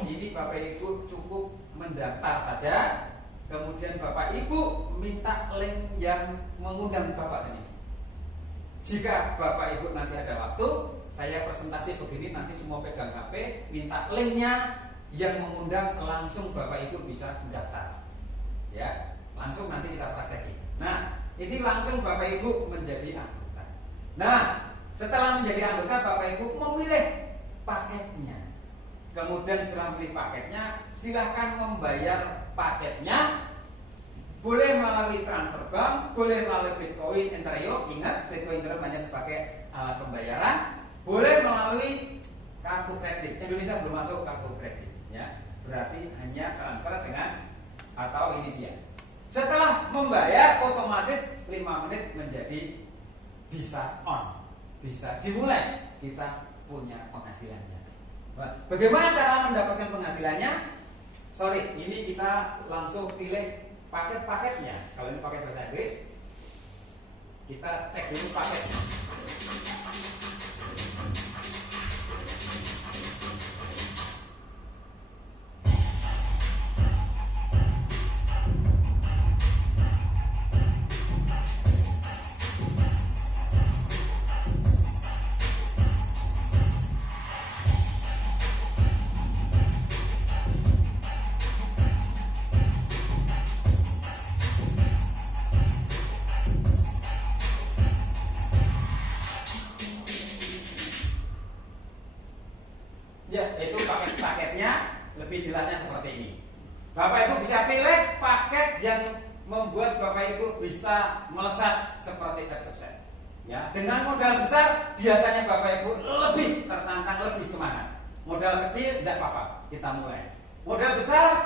ini Bapak Ibu cukup mendaftar saja, kemudian Bapak Ibu minta link yang mengundang Bapak ini. Jika Bapak Ibu nanti ada waktu, saya presentasi begini, nanti semua pegang HP, minta linknya yang mengundang, langsung Bapak Ibu bisa daftar. Ya, langsung nanti kita praktekin. Nah, ini langsung Bapak Ibu menjadi anggota. Nah, setelah menjadi anggota, Bapak Ibu memilih paketnya. Kemudian setelah memilih paketnya, silahkan membayar paketnya. Boleh melalui transfer bank, boleh melalui Bitcoin Ethereum. Ingat, Bitcoin Ethereum hanya sebagai alat pembayaran. Boleh melalui kartu kredit. Indonesia belum masuk kartu kredit, ya. Berarti hanya transfer dengan, atau ini dia. Setelah membayar, otomatis 5 menit menjadi bisa on, bisa dimulai. Kita punya penghasilannya. Bagaimana cara mendapatkan penghasilannya? Sorry, ini kita langsung pilih paket-paketnya. Kalau ini paket bahasa Inggris, kita cek dulu paketnya. Ya, itu paket-paketnya, lebih jelasnya seperti ini. Bapak Ibu bisa pilih paket yang membuat Bapak Ibu bisa melesat seperti sukses. Ya, dengan modal besar biasanya Bapak Ibu lebih tertantang, lebih semangat. Modal kecil tidak apa-apa, kita mulai. Modal besar,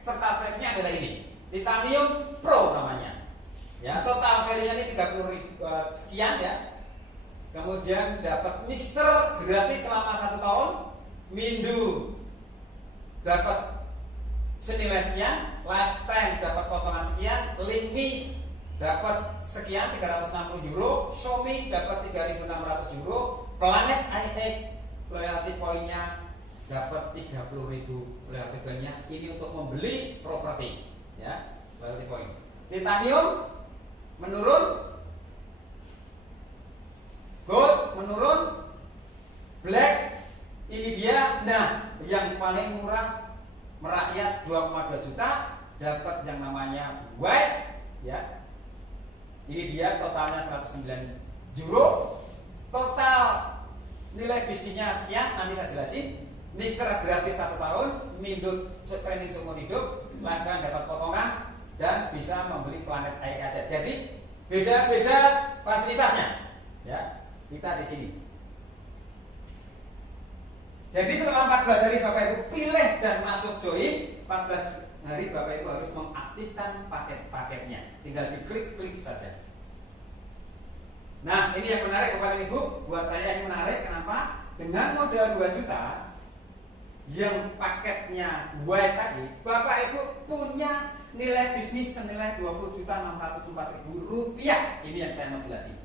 startupnya adalah ini, Titanium Pro namanya. Ya, total value-nya ini 30.000 sekian ya. Kemudian dapat mixer gratis selama 1 tahun. Mindu dapat senilai sekian, lifetime dapat potongan sekian, Limi dapat sekian 360 euro, Xiaomi dapat 3.600 euro, Planet i8 loyalty poinnya dapat 30.000 loyalty poinnya. Ini untuk membeli properti, ya, loyalty point. Titanium menurun, gold menurun, black ini dia. Nah, yang paling murah merakyat 2,2 juta dapat yang namanya white, ya. Ini dia totalnya 109 euro. Total nilai bisnisnya sekian, nanti saya jelasin. Mixer gratis 1 tahun, Mindut training seumur hidup, lifetime dapat potongan, dan bisa membeli Planet i8. Jadi beda-beda fasilitasnya, ya. Kita di sini. Jadi setelah 14 hari Bapak Ibu pilih dan masuk join, 14 hari Bapak Ibu harus mengaktifkan paket-paketnya. Tinggal diklik-klik saja. Nah, ini yang menarik Bapak Ibu. Buat saya ini menarik. Kenapa? Dengan modal 2 juta yang paketnya white tadi, Bapak Ibu punya nilai bisnis senilai 20.604.000 rupiah. Ini yang saya mau jelasin,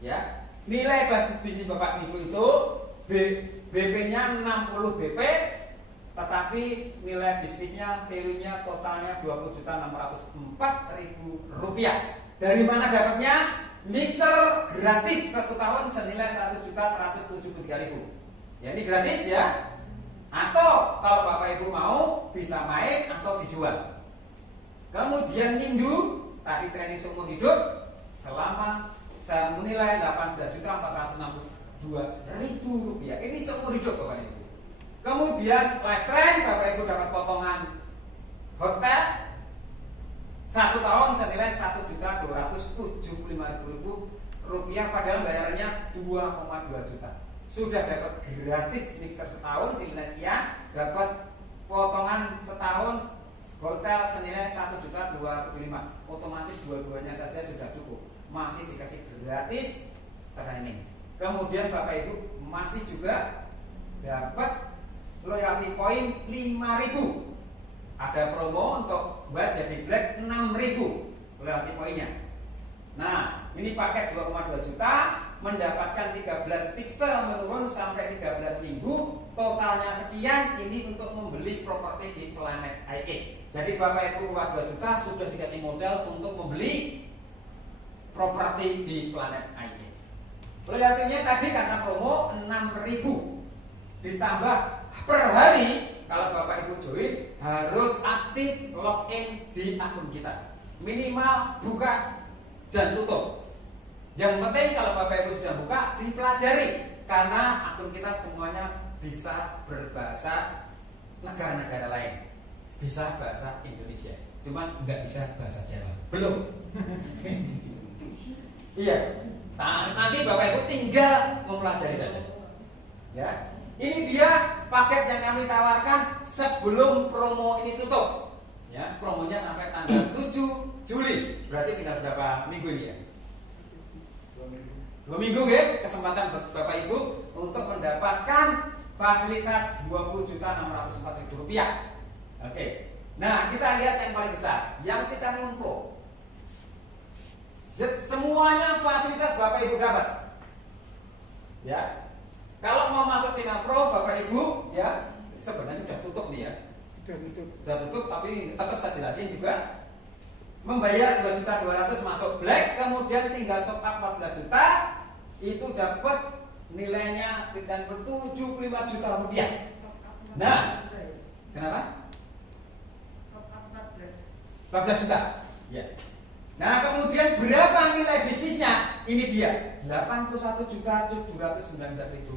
ya. Nilai bisnis Bapak Ibu itu BP-nya 60 BP, tetapi nilai bisnisnya, value-nya totalnya 20.604.000 rupiah. Dari mana dapatnya? Mixer gratis 1 tahun senilai 1.173.000. Ya, ini gratis ya. Atau kalau Bapak Ibu mau bisa main atau dijual. Kemudian Mindu tadi training seumur hidup selama saya menilai 18.462.000 rupiah. Ini seumur hidup Bapak Ibu. Kemudian live trend Bapak Ibu dapat potongan hotel 1 tahun senilai Rp1.275.000 padahal bayarnya 2,2 juta. Sudah dapat gratis mixer setahun senilai sekian, dapat potongan setahun hotel senilai 1.275.000. Otomatis dua-duanya saja sudah cukup. Masih dikasih gratis training. Kemudian Bapak Ibu masih juga dapat loyalty point 5.000. Ada promo untuk buat jadi black 6.000 loyalty poinnya. Nah, ini paket 2,2 juta mendapatkan 13 pixel menurun sampai 13 minggu. Totalnya sekian, ini untuk membeli properti di Planet IA. Jadi Bapak Ibu 2 juta sudah dikasih modal untuk membeli properti di Planet IA. Loyalty-nya tadi karena promo 6.000 ditambah per hari. Kalau Bapak Ibu join harus aktif login di akun kita, minimal buka dan tutup. Yang penting kalau Bapak Ibu sudah buka dipelajari, karena akun kita semuanya bisa berbahasa negara-negara lain, bisa bahasa Indonesia, cuman nggak bisa bahasa Jawa, belum. Iya, nanti Bapak Ibu tinggal mempelajari saja. Ya. Ini dia paket yang kami tawarkan sebelum promo ini tutup. Ya, promonya sampai tanggal 7 Juli. Berarti tinggal berapa minggu ini ya? 2 minggu ya, kesempatan Bapak Ibu untuk mendapatkan fasilitas Rp20.604.000. Oke. Nah, kita lihat yang paling besar, yang Titanium Pro. Semuanya fasilitas Bapak Ibu dapat. Ya. Kalau mau masuk Tina Pro, Bapak Ibu, ya sebenarnya sudah tutup nih ya. Sudah tutup, tapi tetap saya jelasin juga. Membayar 2.200.000 masuk black, kemudian tinggal top up 14 juta, itu dapat nilainya dan Pro 75 juta rupiah. Nah, kenapa? 14 juta. Ya. Nah, kemudian berapa nilai bisnisnya? Ini dia, Rp81.719.000.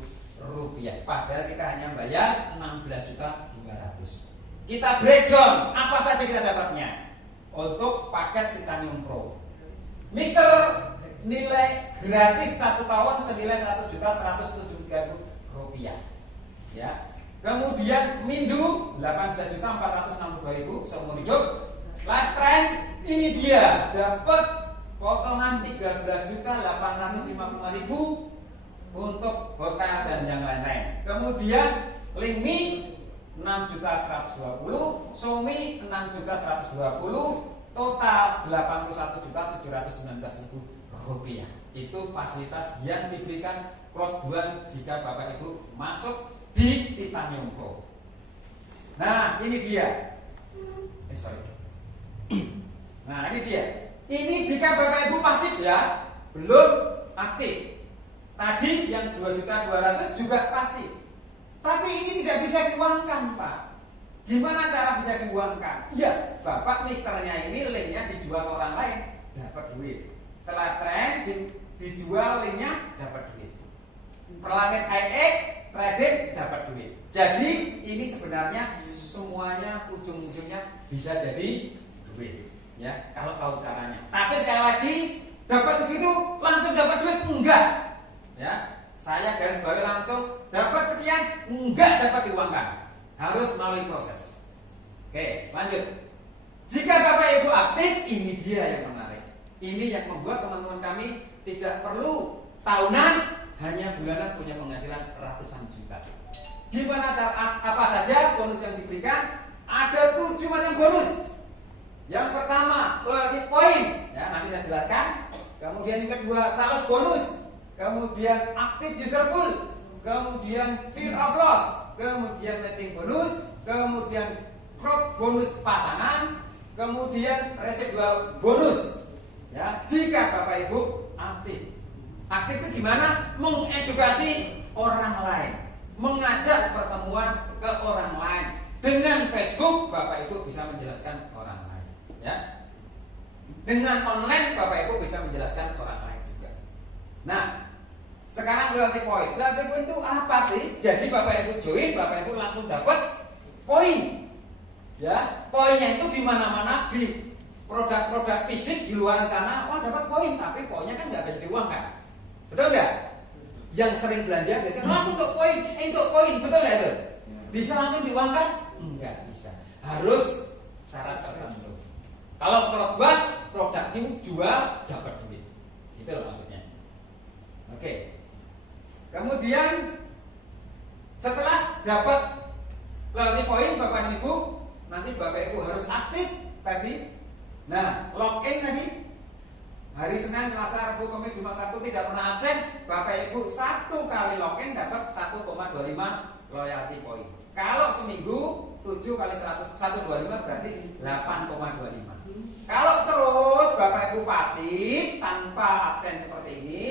Padahal kita hanya bayar 16.200.000. Kita breakdown apa saja kita dapatnya untuk paket Titanium Pro. Mixer nilai gratis 1 tahun senilai Rp1.173.000. Ya. Kemudian Mindu 18.462.000 seumur hidup. Live trend ini dia dapat potongan 13.855.000 untuk hotel dan yang lain-lain. Kemudian Lingmi 6.120.000, Somi 6.120.000, total Rp81.719.000. Itu fasilitas yang diberikan Pro2 jika Bapak Ibu masuk di Titanium Pro. Nah, ini dia. Nah, ini dia. Ini jika Bapak Ibu pasif ya, belum aktif. Tadi yang 2.200.000 juga pasif. Tapi ini tidak bisa diuangkan, Pak. Gimana cara bisa diuangkan? Ya, Bapak misternya ini linknya dijual ke orang lain, dapat duit. Setelah tren dijual linknya, dapat duit. Planet IX trading dapat duit. Jadi ini sebenarnya semuanya ujung-ujungnya bisa jadi duit. Ya, kalau tahu caranya. Tapi sekali lagi, dapat segitu langsung dapat duit? Enggak. Ya, saya garis bawahi langsung dapat sekian, enggak dapat diuangkan, harus melalui proses. Oke, lanjut. Jika Bapak Ibu aktif, ini dia yang menarik. Ini yang membuat teman-teman kami tidak perlu tahunan, hanya bulanan punya penghasilan ratusan juta. Gimana cara, apa saja bonus yang diberikan? Ada 7 macam bonus. Yang pertama, loyalty point, ya nanti saya jelaskan. Kemudian yang kedua, sales bonus. Kemudian active user pool, kemudian fear of loss, kemudian matching bonus, kemudian crowd bonus pasangan, kemudian residual bonus. Ya, jika Bapak Ibu aktif. Aktif itu gimana? Mengedukasi orang lain, mengajak pertemuan ke orang lain. Dengan Facebook Bapak Ibu bisa menjelaskan orang lain. Ya. Dengan online Bapak Ibu bisa menjelaskan orang lain juga. Nah, Sekarang loyalty point. Loyalty point itu apa sih? Jadi Bapak Ibu join, Bapak Ibu langsung dapat poin. Ya, poinnya itu di mana-mana di produk-produk fisik di luar sana, dapat poin, tapi poinnya kan nggak bisa diuangkan. Betul nggak? Yang sering belanja biasanya, aku untuk poin, betul nggak itu? Bisa langsung diuangkan? Enggak bisa. Harus syarat tertentu. Kalau produknya jual dapat duit. Itu loh maksudnya. Oke. Kemudian setelah dapat loyalty point Bapak dan Ibu, nanti Bapak Ibu harus aktif tadi. Nah, login tadi hari Senin, Selasa, Rabu, Kamis, Jumat, Sabtu tidak pernah absen. Bapak Ibu 1 kali login dapat 1,25 loyalty point. Kalau seminggu 7 kali 125 berarti 8,25. Kalau terus Bapak Ibu pasif tanpa absen seperti ini,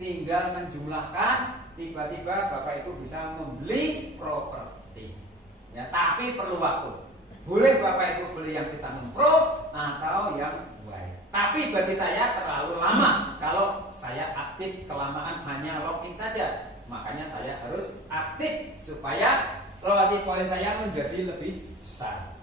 tinggal menjumlahkan, tiba-tiba Bapak Ibu bisa membeli properti. Ya, tapi perlu waktu. Boleh Bapak Ibu beli yang Vitamin Pro atau yang White. Tapi bagi saya terlalu lama kalau saya aktif kelamaan hanya login saja. Makanya saya harus aktif supaya loyalty point saya menjadi lebih besar.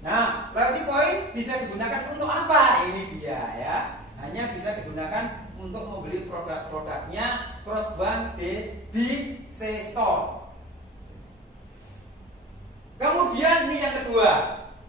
Nah, loyalty point bisa digunakan untuk apa? Ini dia ya. Hanya bisa digunakan untuk membeli produk-produknya Produk di C-Store. Kemudian nih yang kedua,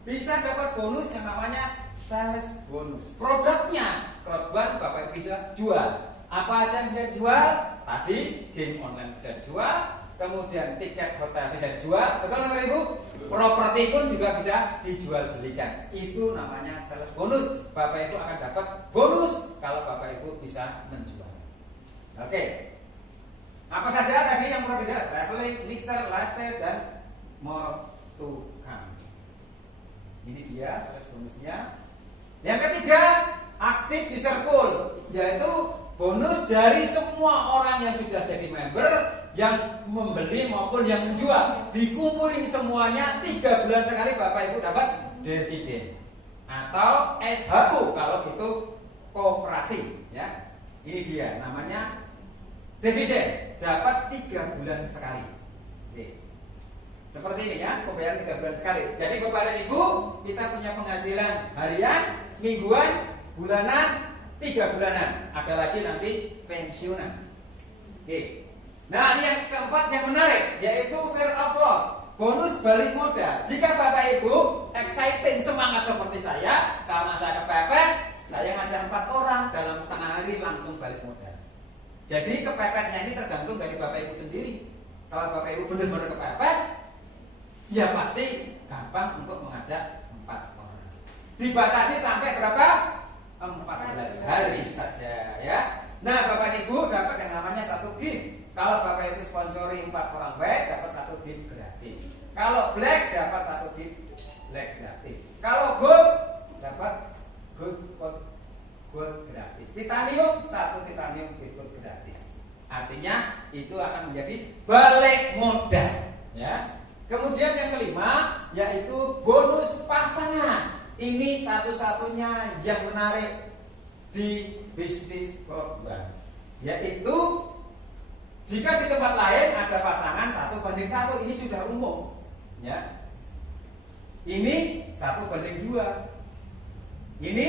bisa dapat bonus yang namanya sales bonus. Produknya Produk Bapak bisa jual. Apa aja yang bisa dijual? Tadi game online bisa dijual, kemudian tiket hotel bisa dijual, betul nggak Ibu? Properti pun juga bisa dijual belikan. Itu namanya sales bonus. Bapak Ibu akan dapat bonus kalau Bapak Ibu bisa menjual. Oke. Apa saja tadi yang perlu dijual? Traveling, mixer, lifestyle, dan more to come. Ini dia sales bonusnya. Yang ketiga, active user pool, yaitu bonus dari semua orang yang sudah jadi member, yang membeli maupun yang menjual, dikumpulin semuanya 3 bulan sekali Bapak Ibu dapat dividen atau SHU kalau itu koperasi ya. Ini dia namanya dividen, dapat 3 bulan sekali. Oke. Seperti ini ya, pembayaran 3 bulan sekali. Jadi Bapak dan Ibu, kita punya penghasilan harian, mingguan, bulanan, 3 bulanan. Ada lagi nanti pensiunan. Oke. Nah, ini yang keempat yang menarik, yaitu fear of loss, bonus balik modal. Jika Bapak Ibu exciting, semangat seperti saya, karena saya kepepet, saya ngajak 4 orang dalam setengah hari langsung balik modal. Jadi kepepetnya ini tergantung dari Bapak Ibu sendiri. Kalau Bapak Ibu benar-benar kepepet, ya pasti gampang untuk mengajak 4 orang. Dibatasi sampai berapa? 14 hari saja ya. Nah, Bapak Ibu dapat yang namanya 1 gift. Kalau Bapak Ibu sponsori 4 orang white, dapat 1 gift gratis. Kalau black dapat 1 gift black gratis. Kalau gold dapat gold gratis. Titanium 1 titanium gift gold gratis. Artinya itu akan menjadi balik modal ya. Kemudian yang kelima yaitu bonus pasangan. Ini satu-satunya yang menarik di bisnis broadband, yaitu jika di tempat lain ada pasangan 1:1, ini sudah umum ya. Ini 1:2. Ini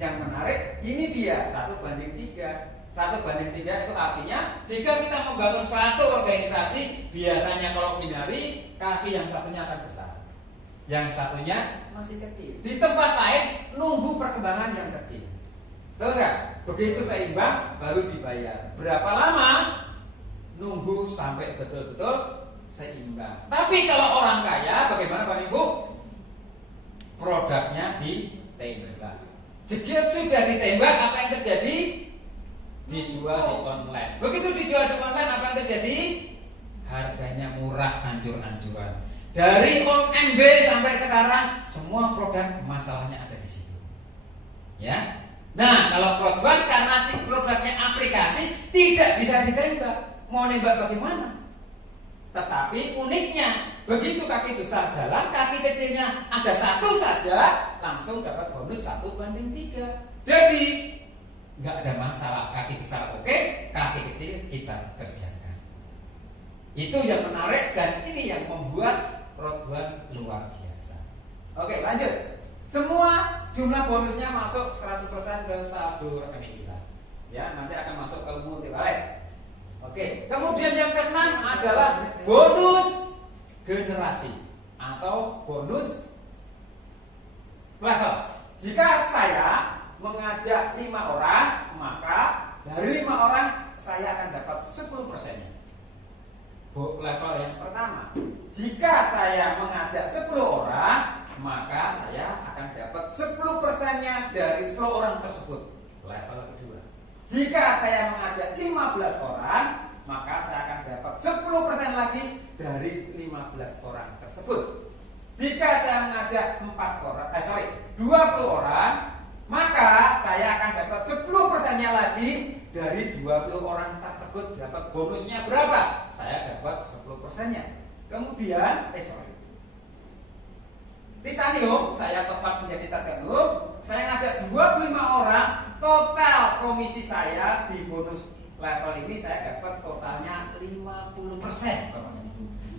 yang menarik, ini dia 1:3. 1:3 itu artinya jika kita membangun suatu organisasi, biasanya kalau binari, kaki yang satunya akan besar, yang satunya masih kecil. Di tempat lain nunggu perkembangan yang kecil. Betul nggak? Begitu seimbang baru dibayar. Berapa lama? Nunggu sampai betul-betul seimbang. Tapi kalau orang kaya, bagaimana Pak Ibu? Produknya ditembak. Jika sudah ditembak, apa yang terjadi? Dijual di online. Begitu dijual di online, apa yang terjadi? Harganya murah, hancur-hancuran. Dari OMB sampai sekarang, semua produk masalahnya ada di situ. Ya. Nah, kalau produk karena produknya aplikasi tidak bisa ditembak. Mau nembak bagaimana? Tetapi uniknya, begitu kaki besar jalan, kaki kecilnya ada 1 saja, langsung dapat bonus 1:3. Jadi nggak ada masalah. Kaki besar oke, kaki kecil kita kerjakan. Itu yang menarik dan ini yang membuat Rodwan luar biasa. Oke, lanjut. Semua jumlah bonusnya masuk 100% ke saldo rekening kita. Ya, nanti akan masuk ke multi wallet. Oke, kemudian yang keenam adalah bonus generasi atau bonus level. Jika saya mengajak 5 orang, maka dari 5 orang saya akan dapat 10%-nya. Level yang pertama. Jika saya mengajak 10 orang, maka saya akan dapat 10%-nya dari 10 orang tersebut. Level kedua. Jika saya mengajak 15 orang, maka saya akan dapat 10% lagi dari 15 orang tersebut. Jika saya mengajak 20 orang, maka saya akan dapat 10%-nya lagi dari 20 orang tersebut. Dapat bonusnya berapa? Saya dapat 10%-nya. Kemudian, titanium, saya tepat menjadi titanium. Saya ngajak 25 orang, total komisi saya di bonus level ini saya dapat totalnya 50%.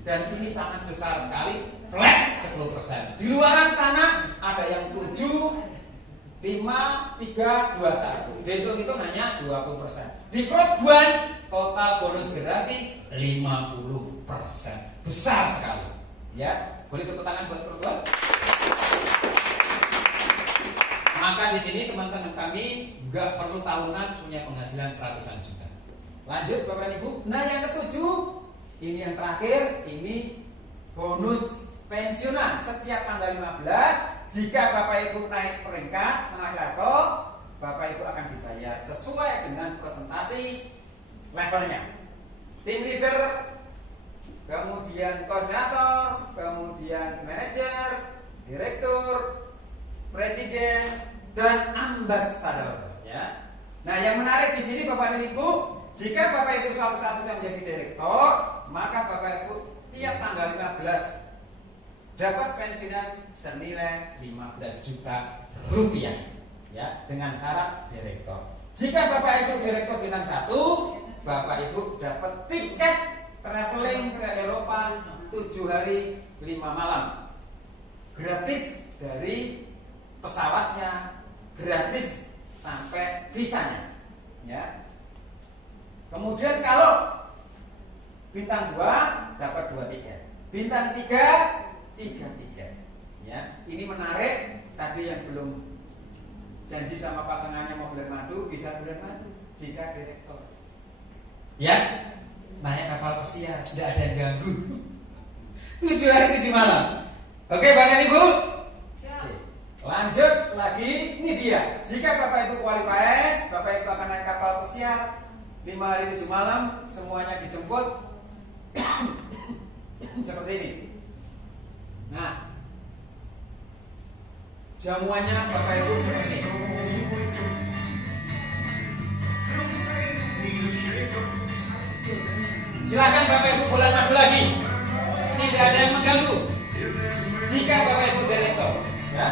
Dan ini sangat besar sekali, flat 10%. Di luaran sana ada yang 7, 5, 3, 2, 1. Dihitung hanya 20%. Di Rodwan total bonus generasi 50%. Besar sekali. Ya, boleh tepuk tangan buat Rodwan. Maka di sini teman-teman kami nggak perlu tahunan punya penghasilan ratusan juta. Lanjut Bapak Ibu. Nah, yang ketujuh, ini yang terakhir, ini bonus pensiunan setiap tanggal 15. Jika Bapak Ibu naik peringkat, naik level, Bapak Ibu akan dibayar sesuai dengan presentasi levelnya. Tim leader, kemudian koordinator, kemudian manajer, direktur, presiden, dan ambasador. Ya. Nah, yang menarik di sini Bapak dan Ibu, jika Bapak Ibu suatu saat sudah menjadi direktur, maka Bapak Ibu tiap tanggal 15 dapat pensiunan senilai 15 juta rupiah, ya, dengan syarat direktur. Jika Bapak Ibu direktur bintang 1, Bapak Ibu dapat tiket traveling ke Eropa 7 hari 5 malam, gratis dari pesawatnya, gratis sampai visanya, ya. Kemudian kalau bintang 2 dapat 2 tiket, bintang 3 3 tiket. Ya, ini menarik. Tadi yang belum janji sama pasangannya mau bulan madu, bisa bulan madu jika direktur. Ya, naik kapal pesiar, tidak ada yang ganggu. 7 hari 7 malam. Oke, Bapak Ibu. Oke. Lanjut lagi, ini dia. Jika Bapak Ibu qualified, Bapak Ibu akan naik kapal pesiar 5 hari 7 malam, semuanya dijemput seperti ini. Nah, jamuannya Bapak Ibu seperti ini. Silakan Bapak Ibu bulan madu lagi. Tidak ada yang mengganggu. Jika Bapak Ibu direktur, ya.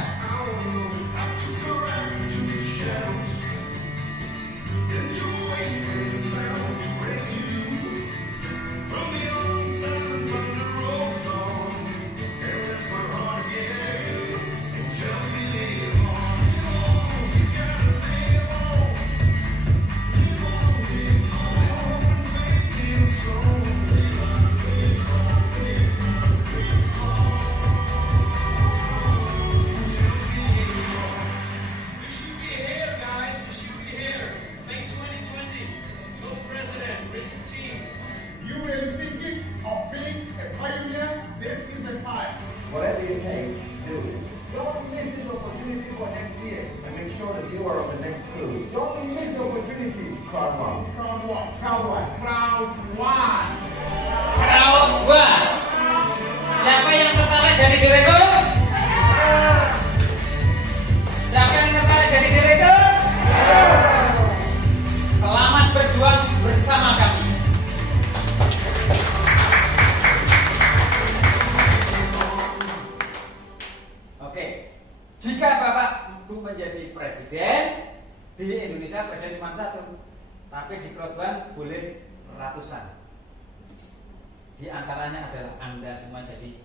Di antaranya adalah Anda semua jadi.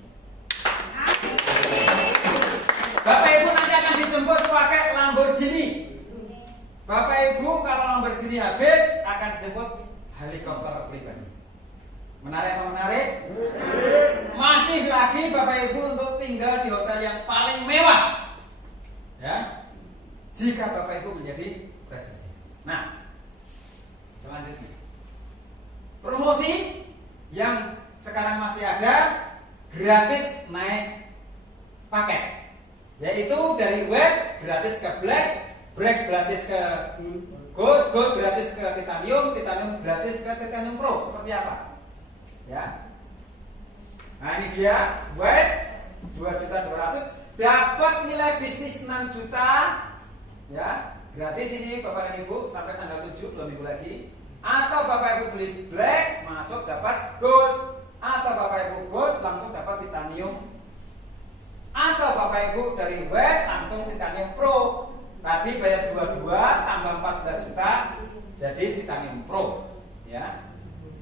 Bapak Ibu nanti akan dijemput pakai Lamborghini. Bapak Ibu kalau Lamborghini habis akan dijemput helikopter pribadi. Menarik apa menarik? Masih lagi Bapak Ibu untuk tinggal di hotel yang paling mewah. Ya. Jika Bapak Ibu menjadi presiden. Nah, selanjutnya promosi yang sekarang masih ada gratis naik paket, yaitu dari white gratis ke black, black gratis ke gold, gold gratis ke titanium, titanium gratis ke titanium pro. Seperti apa? Ya. Nah ini dia white 2.200.000 dapat nilai bisnis 6 juta. Ya, gratis ini Bapak dan Ibu sampai tanggal 7 2 minggu lagi. Atau Bapak Ibu beli black masuk dapat gold, atau Bapak Ibu gold langsung dapat titanium, atau Bapak Ibu dari white langsung titanium pro. Tadi bayar 22 tambah 14 juta jadi titanium pro. Ya,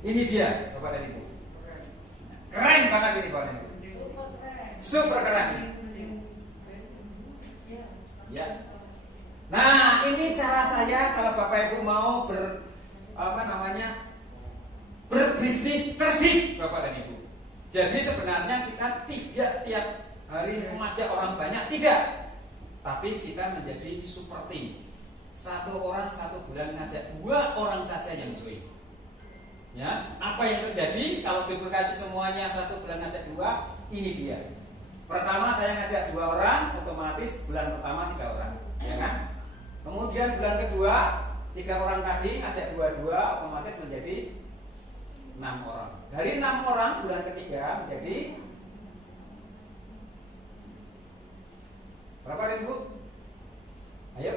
ini dia Bapak dan Ibu. Keren banget ini Bapak dan Ibu. Super keren. Ya. Nah, ini cara saya kalau Bapak Ibu mau berbisnis cerdik Bapak dan Ibu. Jadi sebenarnya kita tidak tiap hari mengajak orang banyak, tidak. Tapi kita menjadi super team. Satu orang satu bulan ngajak 2 orang saja yang join. Ya, apa yang terjadi kalau duplikasi semuanya 1 bulan ngajak 2? Ini dia. Pertama saya ngajak 2 orang, otomatis bulan pertama 3 orang, ya kan? Kemudian bulan kedua 3 orang tadi ngajak 2-2, otomatis menjadi 6 orang. Dari 6 orang bulan ketiga menjadi berapa ribu? Ayo.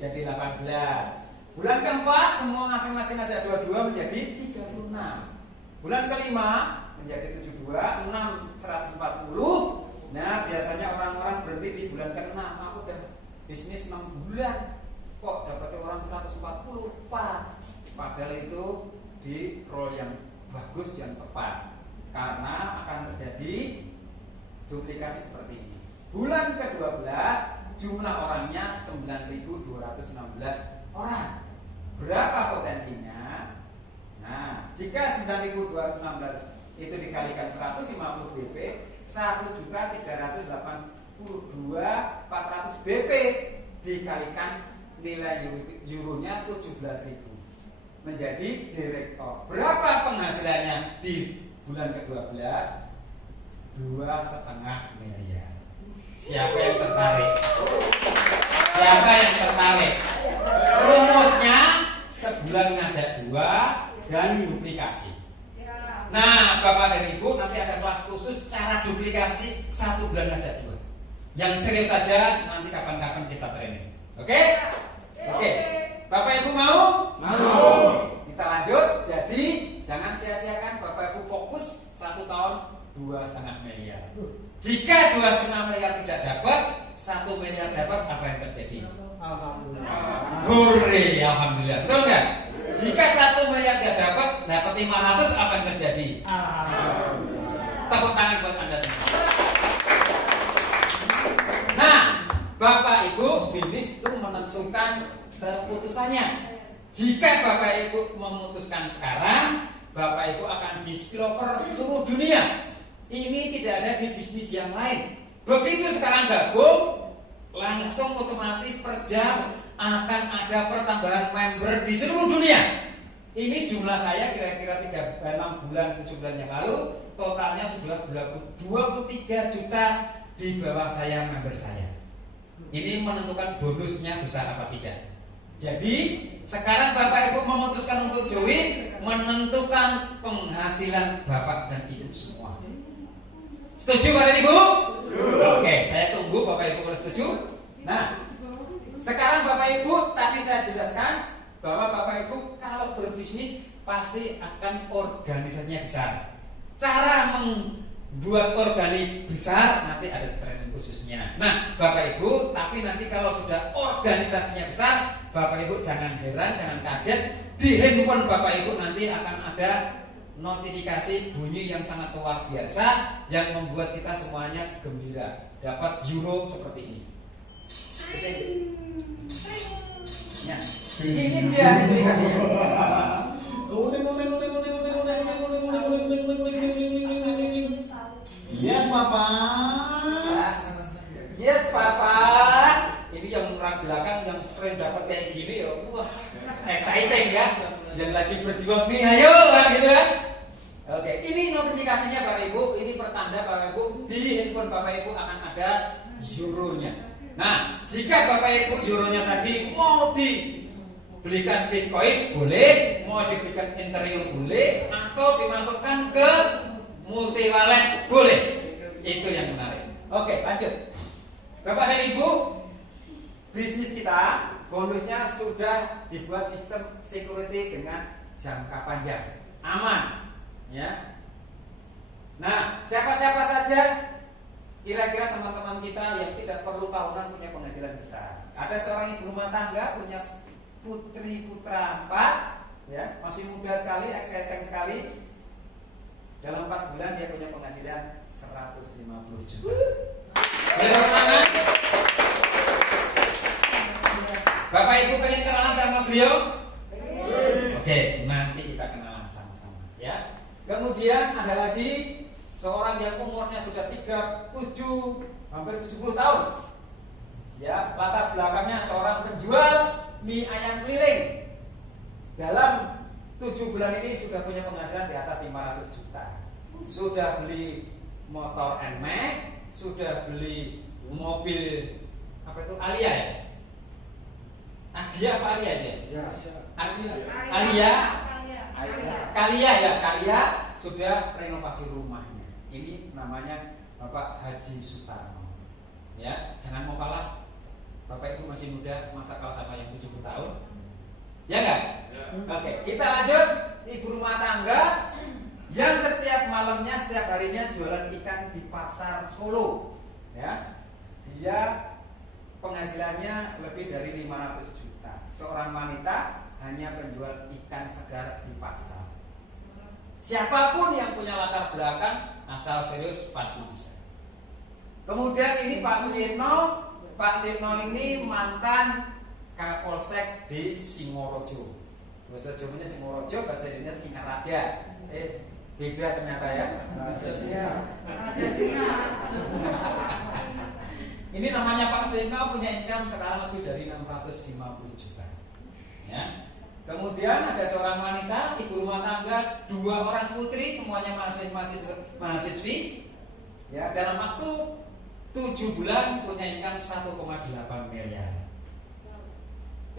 Jadi 18. Bulan keempat semua masing-masing ngajak 22 menjadi 36. Bulan kelima menjadi 72, 6 140. Nah, biasanya orang-orang berhenti di bulan ke-6. Aku udah bisnis 6 bulan kok dapat orang 140. Padahal itu di role yang bagus, yang tepat. Karena akan terjadi duplikasi seperti ini. Bulan ke-12 jumlah orangnya 9.216 orang. Berapa potensinya? Nah, jika 9.216 itu dikalikan 150 BP, 1.382.400 BP dikalikan nilai euronya 17.000 menjadi direktur. Berapa penghasilannya di bulan ke-12? 2,5 miliar. Siapa yang tertarik? Siapa yang tertarik? Rumusnya sebulan ngajak 2 dan duplikasi. Nah, Bapak dan Ibu nanti ada kelas khusus cara duplikasi 1 bulan ngajak 2. Yang serius saja nanti kapan-kapan kita training. Oke? Oke. Bapak Ibu mau? Mau. Kita lanjut. Jadi jangan sia-siakan. Bapak Ibu fokus 1 tahun 2,5 miliar. Jika 2,5 miliar tidak dapat, 1 miliar dapat, apa yang terjadi? Alhamdulillah. Hore, alhamdulillah. Betul nggak? Jika 1 miliar tidak dapat 500, apa yang terjadi? Alhamdulillah. Tepuk tangan buat Anda semua. Nah, Bapak Ibu, bisnis itu menentukan keputusannya. Jika Bapak Ibu memutuskan sekarang, Bapak Ibu akan di spillover seluruh dunia. Ini tidak ada di bisnis yang lain. Begitu sekarang gabung, langsung otomatis per jam akan ada pertambahan member di seluruh dunia. Ini jumlah saya kira-kira 6 bulan 7 bulan yang lalu, totalnya sudah 23 juta di bawah saya member saya. Ini menentukan bonusnya besar apa tidak. Jadi sekarang Bapak Ibu memutuskan untuk join, menentukan penghasilan Bapak dan Ibu semua. Setuju Bapak Ibu? Oke, saya tunggu Bapak Ibu kalau setuju. Nah, sekarang Bapak Ibu tadi saya jelaskan bahwa Bapak Ibu kalau berbisnis pasti akan organisasinya besar. Cara membuat organik besar nanti ada training khususnya. Nah, Bapak Ibu, tapi nanti kalau sudah organisasinya besar, Bapak Ibu jangan heran, jangan kaget. Di handphone Bapak Ibu nanti akan ada notifikasi bunyi yang sangat luar biasa yang membuat kita semuanya gembira. Dapat euro seperti ini. Ya. Ini dia notifikasinya. Yes, Papa. Yes, Papa. Ini yang orang belakang yang sering dapat kayak gini ya. Wah, exciting ya. Yang lagi berjuang nih, ayo kan gitu kan. Oke, ini notifikasinya Bapak Ibu. Ini pertanda Bapak Ibu di handphone Bapak Ibu akan ada euronya. Nah, jika Bapak Ibu euronya tadi mau dibelikan Bitcoin boleh, mau dibelikan Ethereum boleh, atau dimasukkan ke multi wallet boleh. Itu yang menarik. Oke, lanjut. Bapak dan Ibu, bisnis kita bonusnya sudah dibuat sistem security dengan jangka panjang, aman, ya. Nah, siapa-siapa saja kira-kira teman-teman kita yang tidak perlu tahunan punya penghasilan besar. Ada seorang ibu rumah tangga punya putri putra 4, ya, masih muda sekali, exciting sekali. Dalam 4 bulan dia punya penghasilan 150 juta. Boleh tepuk tangan? Bapak Ibu pengen kenalan sama beliau? Oke, nanti kita kenalan sama-sama, ya. Kemudian ada lagi seorang yang umurnya sudah 37, hampir 70 tahun. Ya, latar belakangnya seorang penjual mie ayam keliling. Dalam 7 bulan ini sudah punya penghasilan di atas 500 juta. Sudah beli motor NMAX, sudah beli mobil apa itu Alia ya? Agia apa Alia ya? Kalia ya, Kalia sudah renovasi rumahnya. Ini namanya Bapak Haji Sutarno. Ya, jangan mau kalah. Bapak Ibu masih muda, masa kalah sama yang 70 tahun? Ya enggak? Ya. Oke, kita lanjut. Ibu rumah tangga yang setiap malamnya, setiap harinya jualan ikan di pasar Solo. Ya. Dia penghasilannya lebih dari 500 juta. Seorang wanita hanya penjual ikan segar di pasar. Siapapun yang punya latar belakang asal serius pasti bisa. Kemudian ini Pak Suyitno. Pak Suyitno ini mantan Kapolsek di Singorojo. Bahasa Jawanya Singorojo, bahasa Indonesia Singaraja. Beda ternyata ya. Ini namanya Pak Suyitno, punya income sekarang lebih dari 650 juta. Ya. Kemudian ada seorang wanita, ibu rumah tangga, 2 orang putri, semuanya mahasiswi. Ya, dalam waktu 7 bulan punya income 1,8 miliar.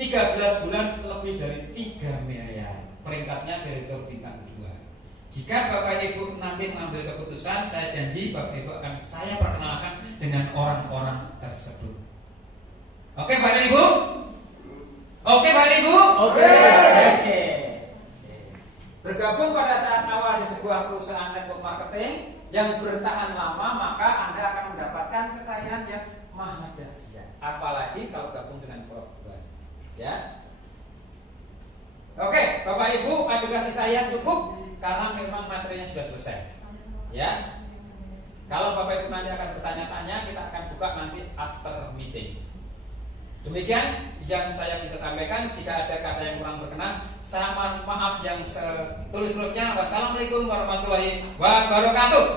13 bulan lebih dari 3 miliar. Peringkatnya direktur bintang 2. Jika Bapak Ibu nanti mengambil keputusan, saya janji Bapak Ibu akan saya perkenalkan dengan orang-orang tersebut. Oke Bapak Ibu? Oke Bapak Ibu? Oke. Bergabung pada saat awal di sebuah perusahaan network marketing yang bertahan lama, maka Anda akan mendapatkan kekayaan yang maha dahsyat. Apalagi kalau gabung dengan program, ya. Oke, Bapak Ibu, edukasi saya cukup karena memang materinya sudah selesai. Ya. Kalau Bapak Ibu nanti akan bertanya-tanya, kita akan buka nanti after meeting. Demikian yang saya bisa sampaikan. Jika ada kata yang kurang berkenan, saya mohon maaf yang setulus-tulusnya. Wassalamualaikum warahmatullahi wabarakatuh.